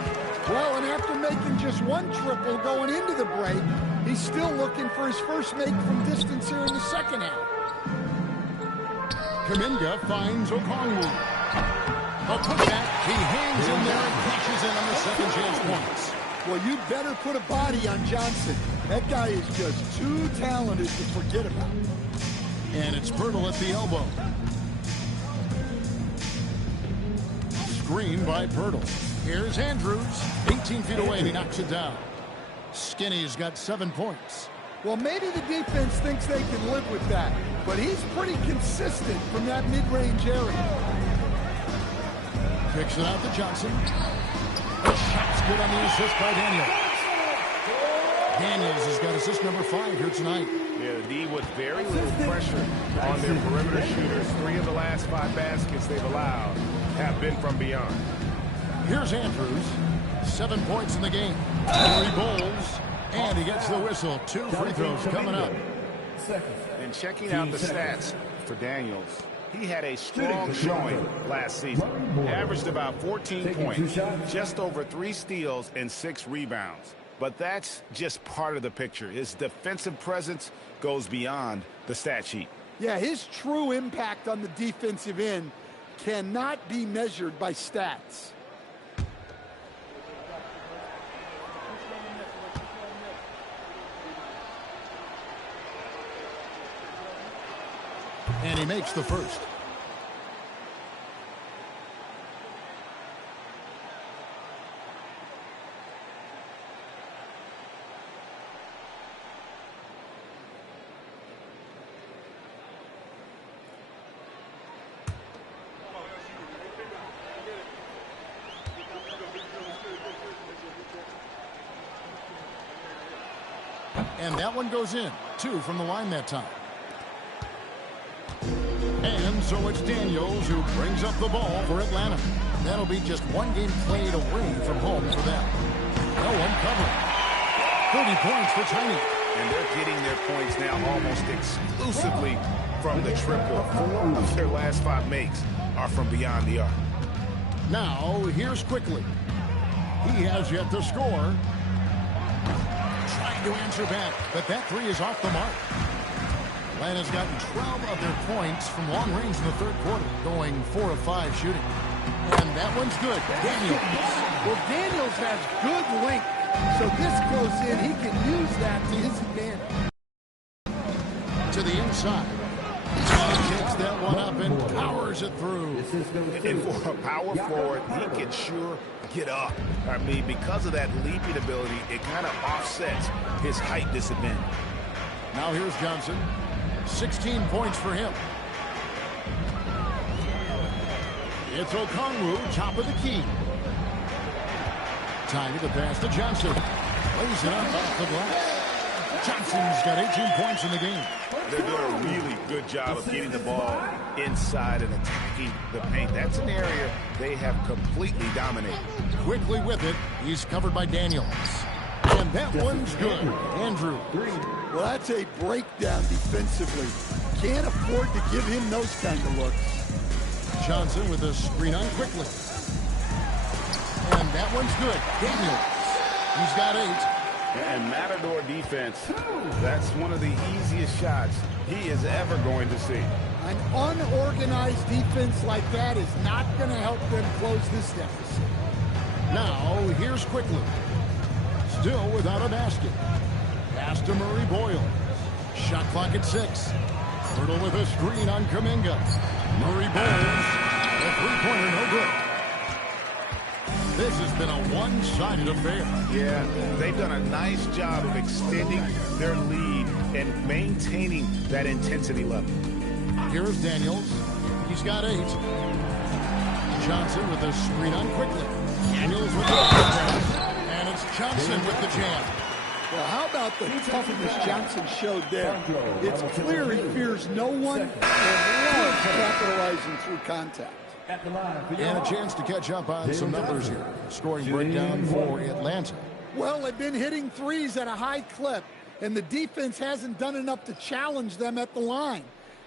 Well, and after making just 1 triple going into the break, he's still looking for his first make from distance here in the second half. Kuminga finds Okongwu. A putback. He hangs in there and catches in on the second chance points. Well, you better put a body on Johnson. That guy is just too talented to forget about. And it's Poeltl at the elbow. Screen by Poeltl. Here's Andrews. 18 feet away, and he knocks it down. Skinny's got 7 points. Well, maybe the defense thinks they can live with that, but he's pretty consistent from that mid-range area. Kicks it out to Johnson. The shot's good on the assist by Daniels. Daniels has got assist number 5 here tonight. Yeah, the D with very little pressure on their perimeter shooters. 3 of the last 5 baskets they've allowed have been from beyond. Here's Andrews. 7 points in the game. He bowls, and he gets the whistle. 2 free throws coming up. And checking out the stats for Daniels, he had a strong showing last season. Averaged about 14 points, just over 3 steals and 6 rebounds. But that's just part of the picture. His defensive presence goes beyond the stat sheet. Yeah, his true impact on the defensive end cannot be measured by stats. And he makes the first. And that one goes in. 2 from the line that time. And so it's Daniels who brings up the ball for Atlanta. That'll be just 1 game played away from home for them. No one covering. 30 points for Tiny. And they're getting their points now almost exclusively from the triple. 4 of their last 5 makes are from beyond the arc. Now, here's Quickly. He has yet to score. Trying to answer back, but that 3 is off the mark. Atlanta's gotten 12 of their points from long range in the 3rd quarter, going 4 of 5 shooting. And that one's good. Daniels. Well, Daniels has good length, so this close in, he can use that to his advantage. To the inside. He takes that one up and powers it through. And for a power forward, he can sure get up. I mean, because of that leaping ability, it kind of offsets his height disadvantage. Now here's Johnson. 16 points for him. It's Okongwu, top of the key. Time to pass to Johnson. Lays it up off the glass. Johnson's got 18 points in the game. They're doing a really good job of getting the ball inside and attacking the paint. That's an area they have completely dominated. Quickly with it, he's covered by Daniels. And that one's good. Andrew. Well, that's a breakdown defensively. Can't afford to give him those kind of looks. Johnson with a screen on quickly. And that one's good. Daniels. He's got 8. And Matador defense, that's one of the easiest shots he is ever going to see. An unorganized defense like that is not going to help them close this deficit. Now, here's Quickly. Still without a basket. Pass to Murray Boyle. Shot clock at 6. Hurdle with a screen on Kuminga. Murray Bowles. A three-pointer, no good. This has been a one-sided affair. Yeah, they've done a nice job of extending their lead and maintaining that intensity level. Here's Daniels. He's got 8. Johnson with a screen on Quickly. Daniels with the jam. And it's Johnson with the jam. Well, how about the toughness Johnson showed there? It's clear he fears no one and loves capitalizing through contact. And a chance to catch up on some numbers here. Scoring breakdown for Atlanta. Well, they've been hitting threes at a high clip, and the defense hasn't done enough to challenge them at the line.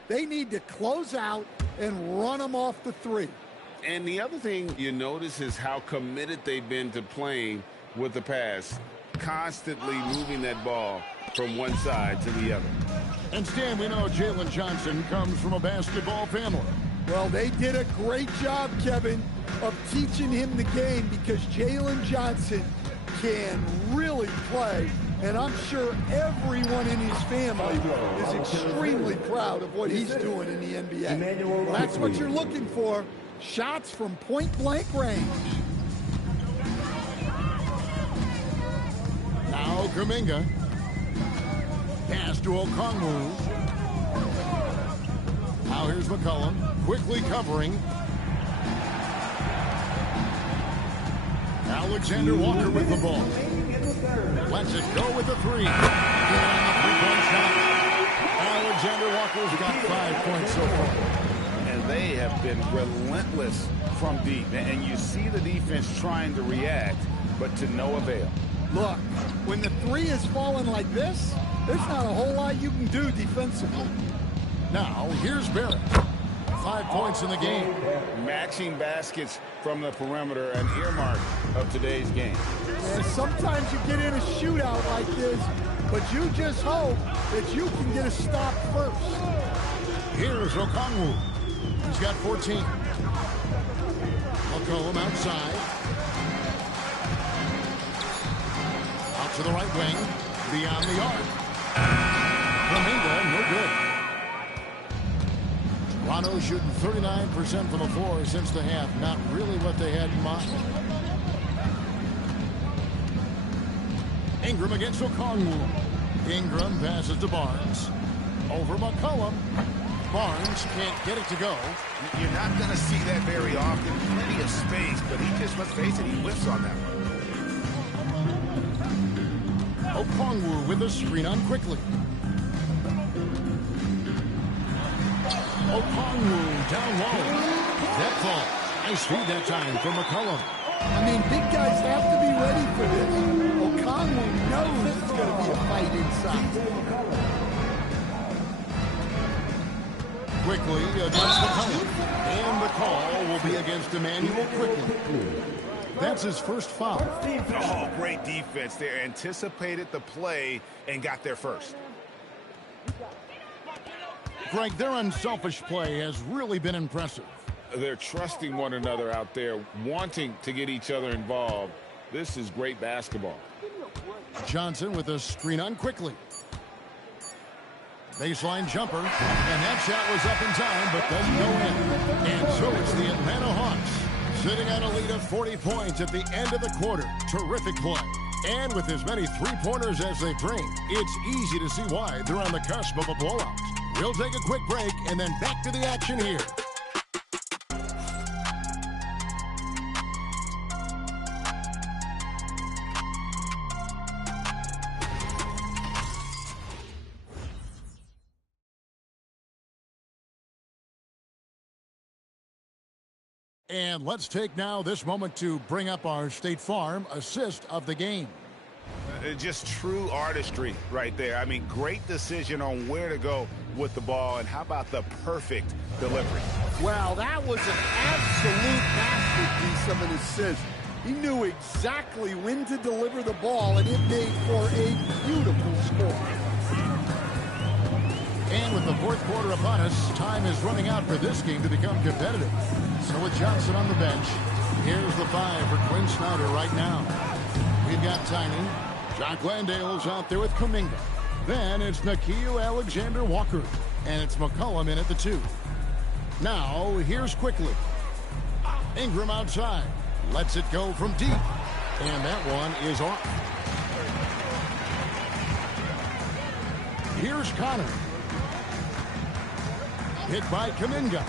They need to close out and run them off the three. And the other thing you notice is how committed they've been to playing with the pass, constantly moving that ball from one side to the other. And Stan, we know Jalen Johnson comes from a basketball family. Well, they did a great job, Kevin, of teaching him the game because Jalen Johnson can really play. And I'm sure everyone in his family is extremely proud of what he's doing in the NBA. Well, that's what you're looking for. Shots from point-blank range. Now Kuminga. Pass to Okongwu. Now here's McCollum. Quickly covering. Alexander Walker with the ball. Lets it go with the 3. And the three-point shot. Alexander Walker's got 5 points so far. And they have been relentless from deep. And you see the defense trying to react, but to no avail. Look, when the 3 is falling like this, there's not a whole lot you can do defensively. Now, here's Barrett. 5 points in the game. Matching baskets from the perimeter, an earmark of today's game. And sometimes you get in a shootout like this, but you just hope that you can get a stop first. Here's Okongwu. He's got 14. McCollum outside. Out to the right wing. Beyond the arc. Kuminga, no good. Toronto shooting 39% from the floor since the half. Not really what they had in mind. Ingram against Okongwu. Ingram passes to Barnes. Over McCollum. Barnes can't get it to go. You're not going to see that very often. Plenty of space, but he just, let's face it, he whiffs on that one. Okongwu with the screen on Quickly. Okongwu down low. That fall. Nice feed that time from McCollum. I mean, big guys have to be ready for this. Okongwu knows it's going to be a fight inside. Quickly against McCollum. And the call will be against Emmanuel Quickly. That's his first foul. Oh, great defense there. Anticipated the play and got there first. Greg, their unselfish play has really been impressive. They're trusting one another out there, wanting to get each other involved. This is great basketball. Johnson with a screen on Quickly. Baseline jumper, and that shot was up in time, but doesn't go in. And so it's the Atlanta Hawks, sitting at a lead of 40 points at the end of the quarter. Terrific play. And with as many three-pointers as they bring, it's easy to see why they're on the cusp of a blowout. We'll take a quick break and then back to the action here. And let's take now this moment to bring up our State Farm assist of the game. Just true artistry right there. I mean, great decision on where to go with the ball, and how about the perfect delivery? Wow, that was an absolute masterpiece of an assist. He knew exactly when to deliver the ball, and it made for a beautiful score. And with the fourth quarter upon us, time is running out for this game to become competitive. So with Johnson on the bench, here's the 5 for Quinn Snyder right now. We've got Tiny. Jock Landale's out there with Kuminga. Then it's Nickeil Alexander-Walker. And it's McCollum in at the 2. Now, here's Quickly. Ingram outside. Lets it go from deep. And that one is off. Here's Connor. Hit by Kuminga.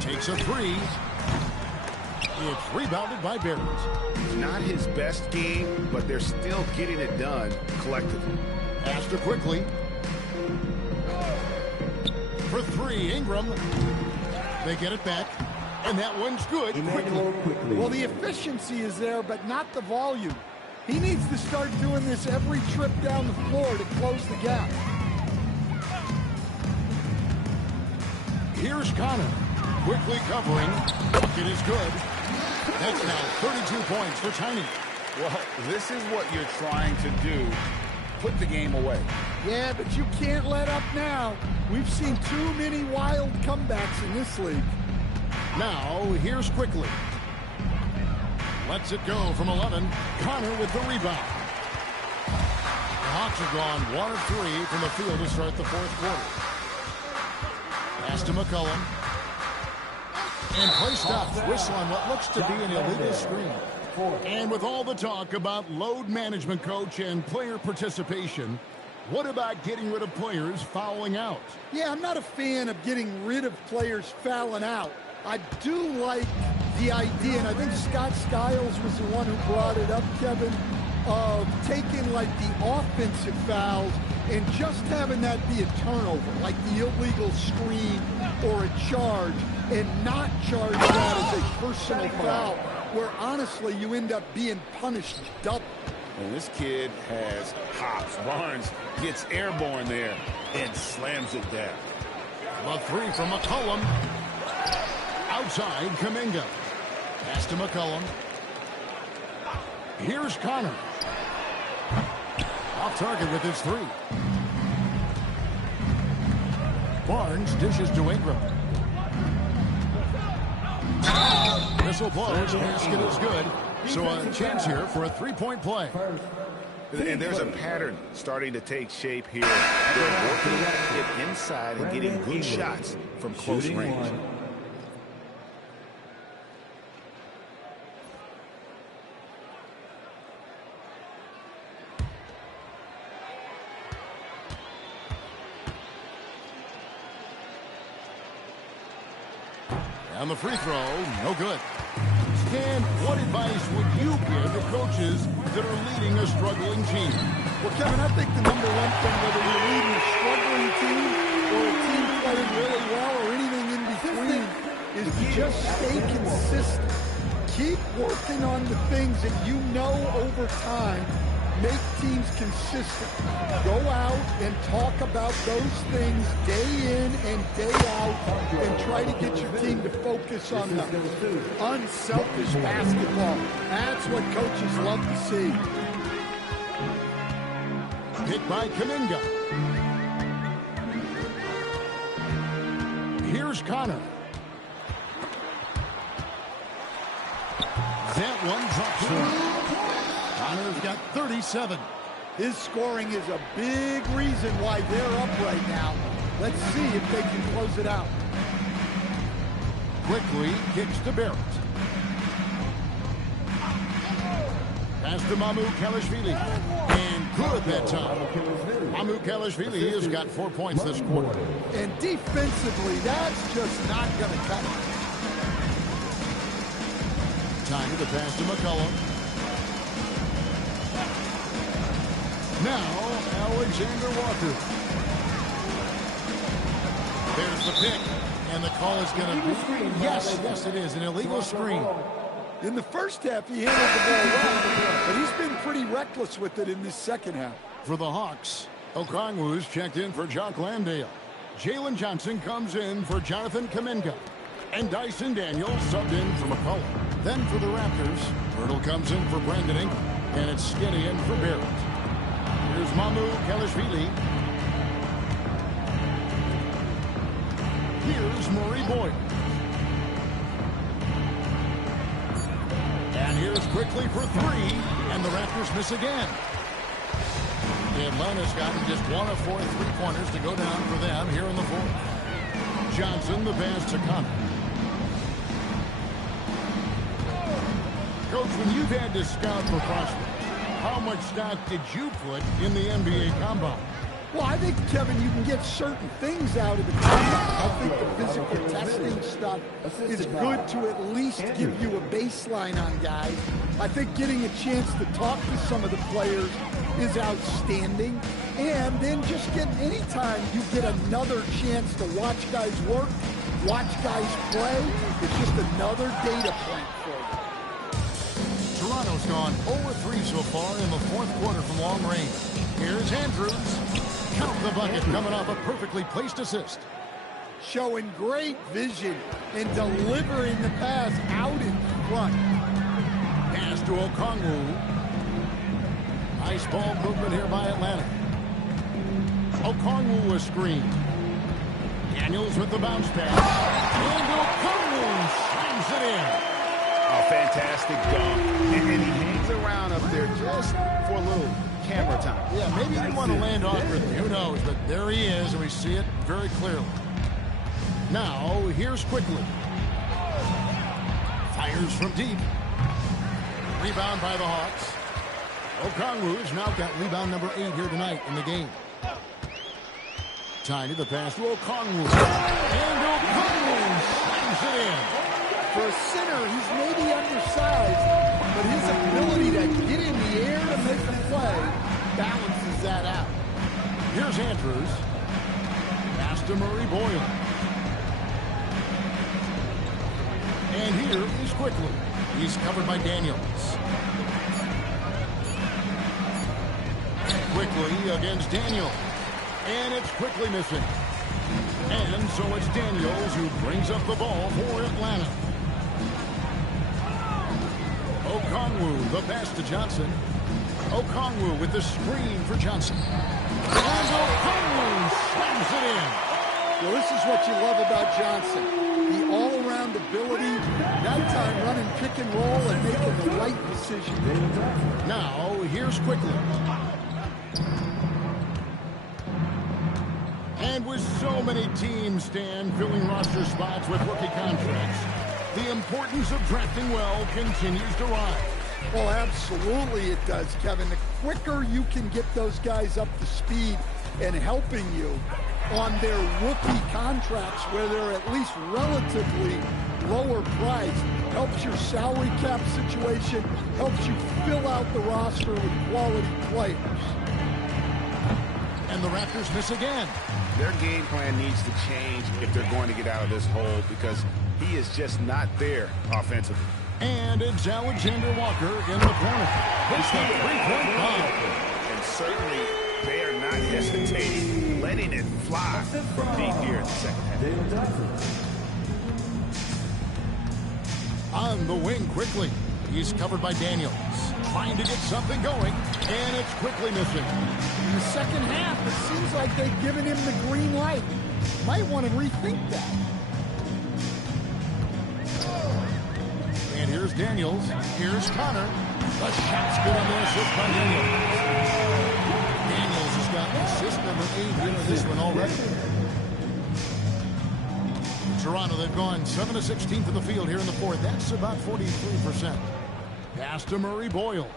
Takes a 3. It's rebounded by Barrett. Not his best game, but they're still getting it done collectively. After Quickly. For 3, Ingram. They get it back. And that one's good. Quickly. Well, the efficiency is there, but not the volume. He needs to start doing this every trip down the floor to close the gap. Here's Connor. Quickly covering. It is good. That's now 32 points for Tiny. Well, this is what you're trying to do. Put the game away. Yeah, but you can't let up now. We've seen too many wild comebacks in this league. Now, here's Quickly. Lets it go from 11. Connor with the rebound. The Hawks have gone 1 of 3 from the field to start the fourth quarter. Pass to McCollum. And placed up. Whistle on what looks to be an illegal screen. And with all the talk about load management, coach, and player participation, what about getting rid of players fouling out? Yeah, I'm not a fan of getting rid of players fouling out. I do like the idea, and I think Scott Skiles was the one who brought it up, Kevin, of taking like the offensive fouls and just having that be a turnover, like the illegal screen or a charge, and not charge that as a personal foul, where honestly you end up being punished double. And this kid has hops. Barnes gets airborne there and slams it down. The 3 from McCollum. Outside, Kuminga. Pass to McCollum. Here's Connor. Off target with his 3. Barnes dishes to Ingram. Whistle blows. Basket is good. So a chance here for a 3-point play. And there's a pattern starting to take shape here. They're working it inside and getting good shots from close range. And the free throw, no good. Stan, what advice would you give to coaches that are leading a struggling team? Well, Kevin, I think the number one thing, whether you're leading a struggling team or a team playing really well or anything in between, is to just stay consistent. Keep working on the things that you know over time make teams consistent. Go out and talk about those things day in and day out and try to get your team to focus on the unselfish basketball. That's what coaches love to see. Hit by Kuminga. Here's Connor. That one drops one. Connor's got 37. His scoring is a big reason why they're up right now. Let's see if they can close it out. Quickly kicks to Barrett. Pass to Mamu Kalashvili. And good that time. Mamu Kalashvili has got 4 points this quarter. And defensively, that's just not going to cut it. Time to the pass to McCollum. Now, Alexander Walker. There's the pick. And the call is going to be, yes, it is, an illegal screen. In the first half, he handled the ball well, but he's been pretty reckless with it in this second half. For the Hawks, Okongwu's checked in for Jock Landale. Jalen Johnson comes in for Jonathan Kuminga. And Dyson Daniels subbed in for McCullough. Then for the Raptors, Myrtle comes in for Brandon Ingram. And it's Skinny in for Barrett. Here's Mamu Kelishvili. Here's Murray Boyd. And here's quickly for three. And the Raptors miss again. Atlanta's gotten just 1 of 4 3-pointers to go down for them here in the fourth. Johnson, the pass to Connor. Coach, when you've had to scout for prospects, how much stock did you put in the NBA Combine? Well, I think, Kevin, you can get certain things out of the Combine. I think the physical testing stuff is good to at least give you a baseline on guys. I think getting a chance to talk to some of the players is outstanding. And then just anytime you get another chance to watch guys work, watch guys play, it's just another data point for you. Toronto's gone 0-3 so far in the fourth quarter from long range. Here's Andrews. Count the bucket coming off a perfectly placed assist. Showing great vision and delivering the pass out in front. Pass to Okongwu. Nice ball movement here by Atlanta. Okongwu a screen. Daniels with the bounce pass. And Okongwu slams it in. A fantastic dunk. And he hangs around up there just for a little camera time. Yeah, maybe he didn't want to land awkwardly. Who knows? But there he is, and we see it very clearly. Now, here's quickly. Fires from deep. Rebound by the Hawks. Okongwu's now got rebound number 8 here tonight in the game. Tiny the pass to Okongwu. And Okongwu slams it in. For a center, he's maybe undersized, but his ability to get in the air to make the play balances that out. Here's Andrews. Pass to Murray Boyle. And here is quickly. He's covered by Daniels. Quickly against Daniels. And it's quickly missing. And so it's Daniels who brings up the ball for Atlanta. Okongwu, the pass to Johnson. Okongwu with the screen for Johnson. And Okongwu slams it in. Well, this is what you love about Johnson. The all-around ability, that time running pick and roll and making the right decision. Now, here's quickly. And with so many teams, Stan, filling roster spots with rookie contracts, the importance of drafting well continues to rise. Well, absolutely it does, Kevin. The quicker you can get those guys up to speed and helping you on their rookie contracts where they're at least relatively lower priced, helps your salary cap situation, helps you fill out the roster with quality players. And the Raptors miss again. Their game plan needs to change if they're going to get out of this hole because he is just not there offensively. And it's Alexander Walker in the corner. Hits the three-point bomb. And certainly they are not hesitating, letting it fly from deep here in the second half. On the wing quickly. He's covered by Daniels. Trying to get something going, and it's quickly missing. In the second half, it seems like they've given him the green light. Might want to rethink that. And here's Daniels. Here's Connor. The shot's good on the assist by Daniels. Daniels has got assist number 8 here in this one already. Toronto, they've gone 7 of 16 from the field here in the fourth. That's about 43%. Pass to Murray Boyle.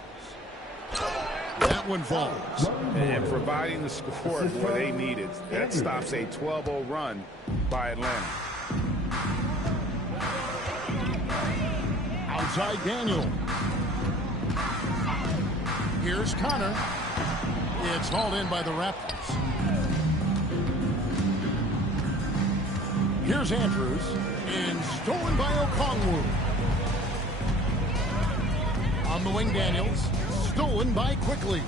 That one falls. And providing the support where they need it. That stops a 12-0 run by Atlanta. Outside Daniel. Here's Connor. It's hauled in by the Raptors. Here's Andrews, and stolen by Okongwu. On the wing, Daniels, stolen by Quickly.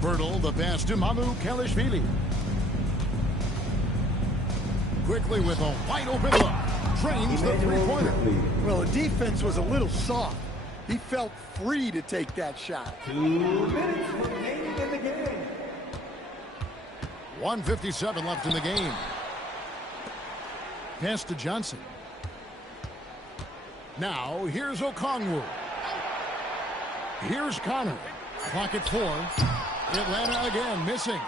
Bertel, the pass to Mamu Kelishvili. Quickly with a wide open look. Trains the three-pointer. Well, the defense was a little soft. He felt free to take that shot. 2 minutes remaining in the game. 1:57 left in the game. Pass to Johnson. Now, here's Okongwu. Here's Connor. Clock at 4. Atlanta again missing.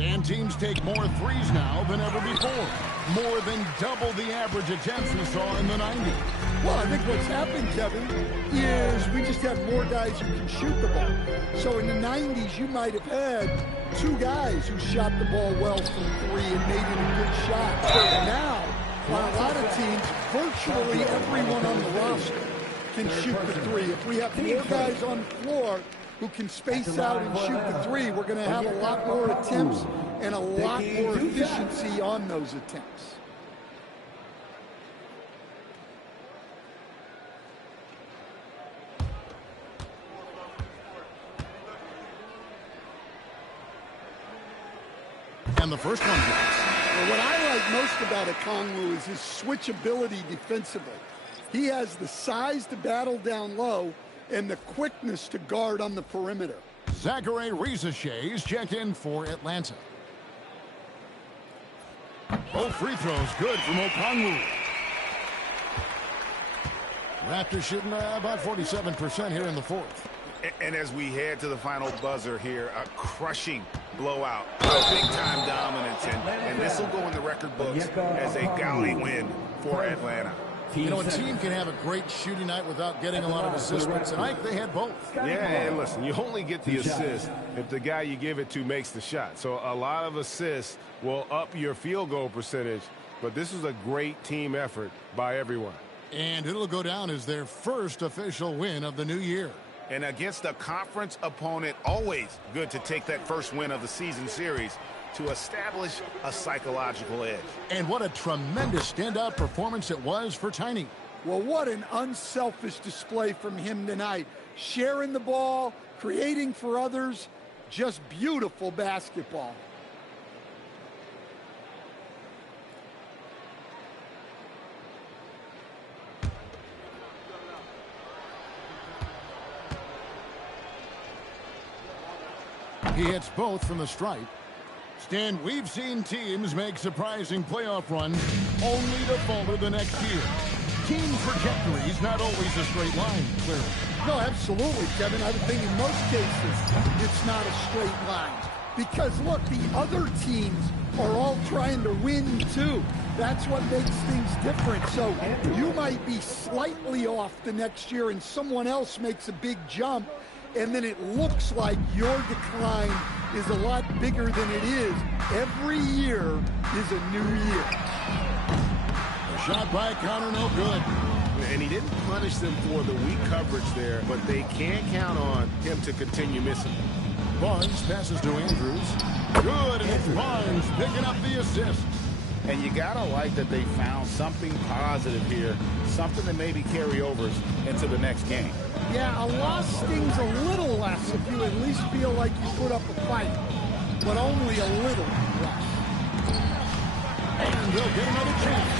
And teams take more threes now than ever before. More than double the average attempts we saw in the 90s. Well, I think what's happened, Kevin, is we just have more guys who can shoot the ball. So in the 90s, you might have had 2 guys who shot the ball well from 3 and made it a good shot. So now, on a lot of teams, virtually everyone on the roster can shoot the 3. If we have more guys on the floor who can space out and shoot the 3, we're going to have a lot more attempts and a lot more efficiency on those attempts. And the first one goes. Well, what I like most about Okongwu is his switchability defensively. He has the size to battle down low and the quickness to guard on the perimeter. Zachary Riza-Shays check in for Atlanta. Both free throws good from Okongwu. Raptors shooting about 47% here in the 4th. And as we head to the final buzzer here, a crushing blowout, big-time dominance, and this will go in the record books as a gaudy win for Atlanta. You know, a team can have a great shooting night without getting a lot of assists, but tonight they had both. Yeah, and listen, you only get the assist if the guy you give it to makes the shot. So a lot of assists will up your field goal percentage, but this is a great team effort by everyone. And it'll go down as their first official win of the new year. And against a conference opponent, always good to take that first win of the season series to establish a psychological edge. And what a tremendous standout performance it was for Tiny. Well, what an unselfish display from him tonight. Sharing the ball, creating for others, just beautiful basketball. He hits both from the stripe. Stan, we've seen teams make surprising playoff runs only to falter the next year. Team trajectories not always a straight line, clearly. No, absolutely, Kevin. I would think in most cases it's not a straight line. Because, look, the other teams are all trying to win, too. That's what makes things different. So you might be slightly off the next year and someone else makes a big jump, and then it looks like your decline is a lot bigger than it is. Every year is a new year. A shot by Connor, no good. And he didn't punish them for the weak coverage there, but they can't count on him to continue missing. Barnes passes to Andrews. Good, and it's Barnes picking up the assist. And you gotta like that they found something positive here, something that maybe carry overs into the next game. Yeah, a loss stings a little less if you at least feel like you put up a fight, but only a little less. And they'll get another chance.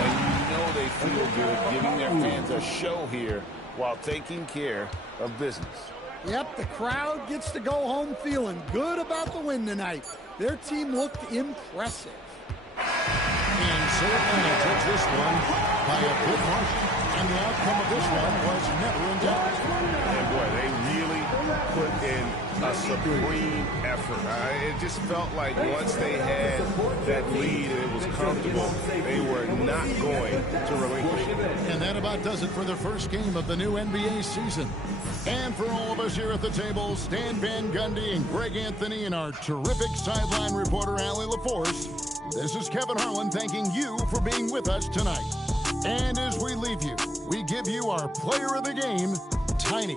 And you know they feel good giving their fans a show here while taking care of business. Yep, the crowd gets to go home feeling good about the win tonight. Their team looked impressive. And so Atlanta takes this one by a good margin. And the outcome of this one was never in doubt. And boy, they really put in a supreme effort. It just felt like once they had that lead and it was comfortable, they were not going to relinquish it. And that about does it for the first game of the new NBA season. And for all of us here at the table, Stan Van Gundy and Greg Anthony and our terrific sideline reporter, Allie LaForce, this is Kevin Harlan thanking you for being with us tonight. And as we leave you, we give you our player of the game, Tiny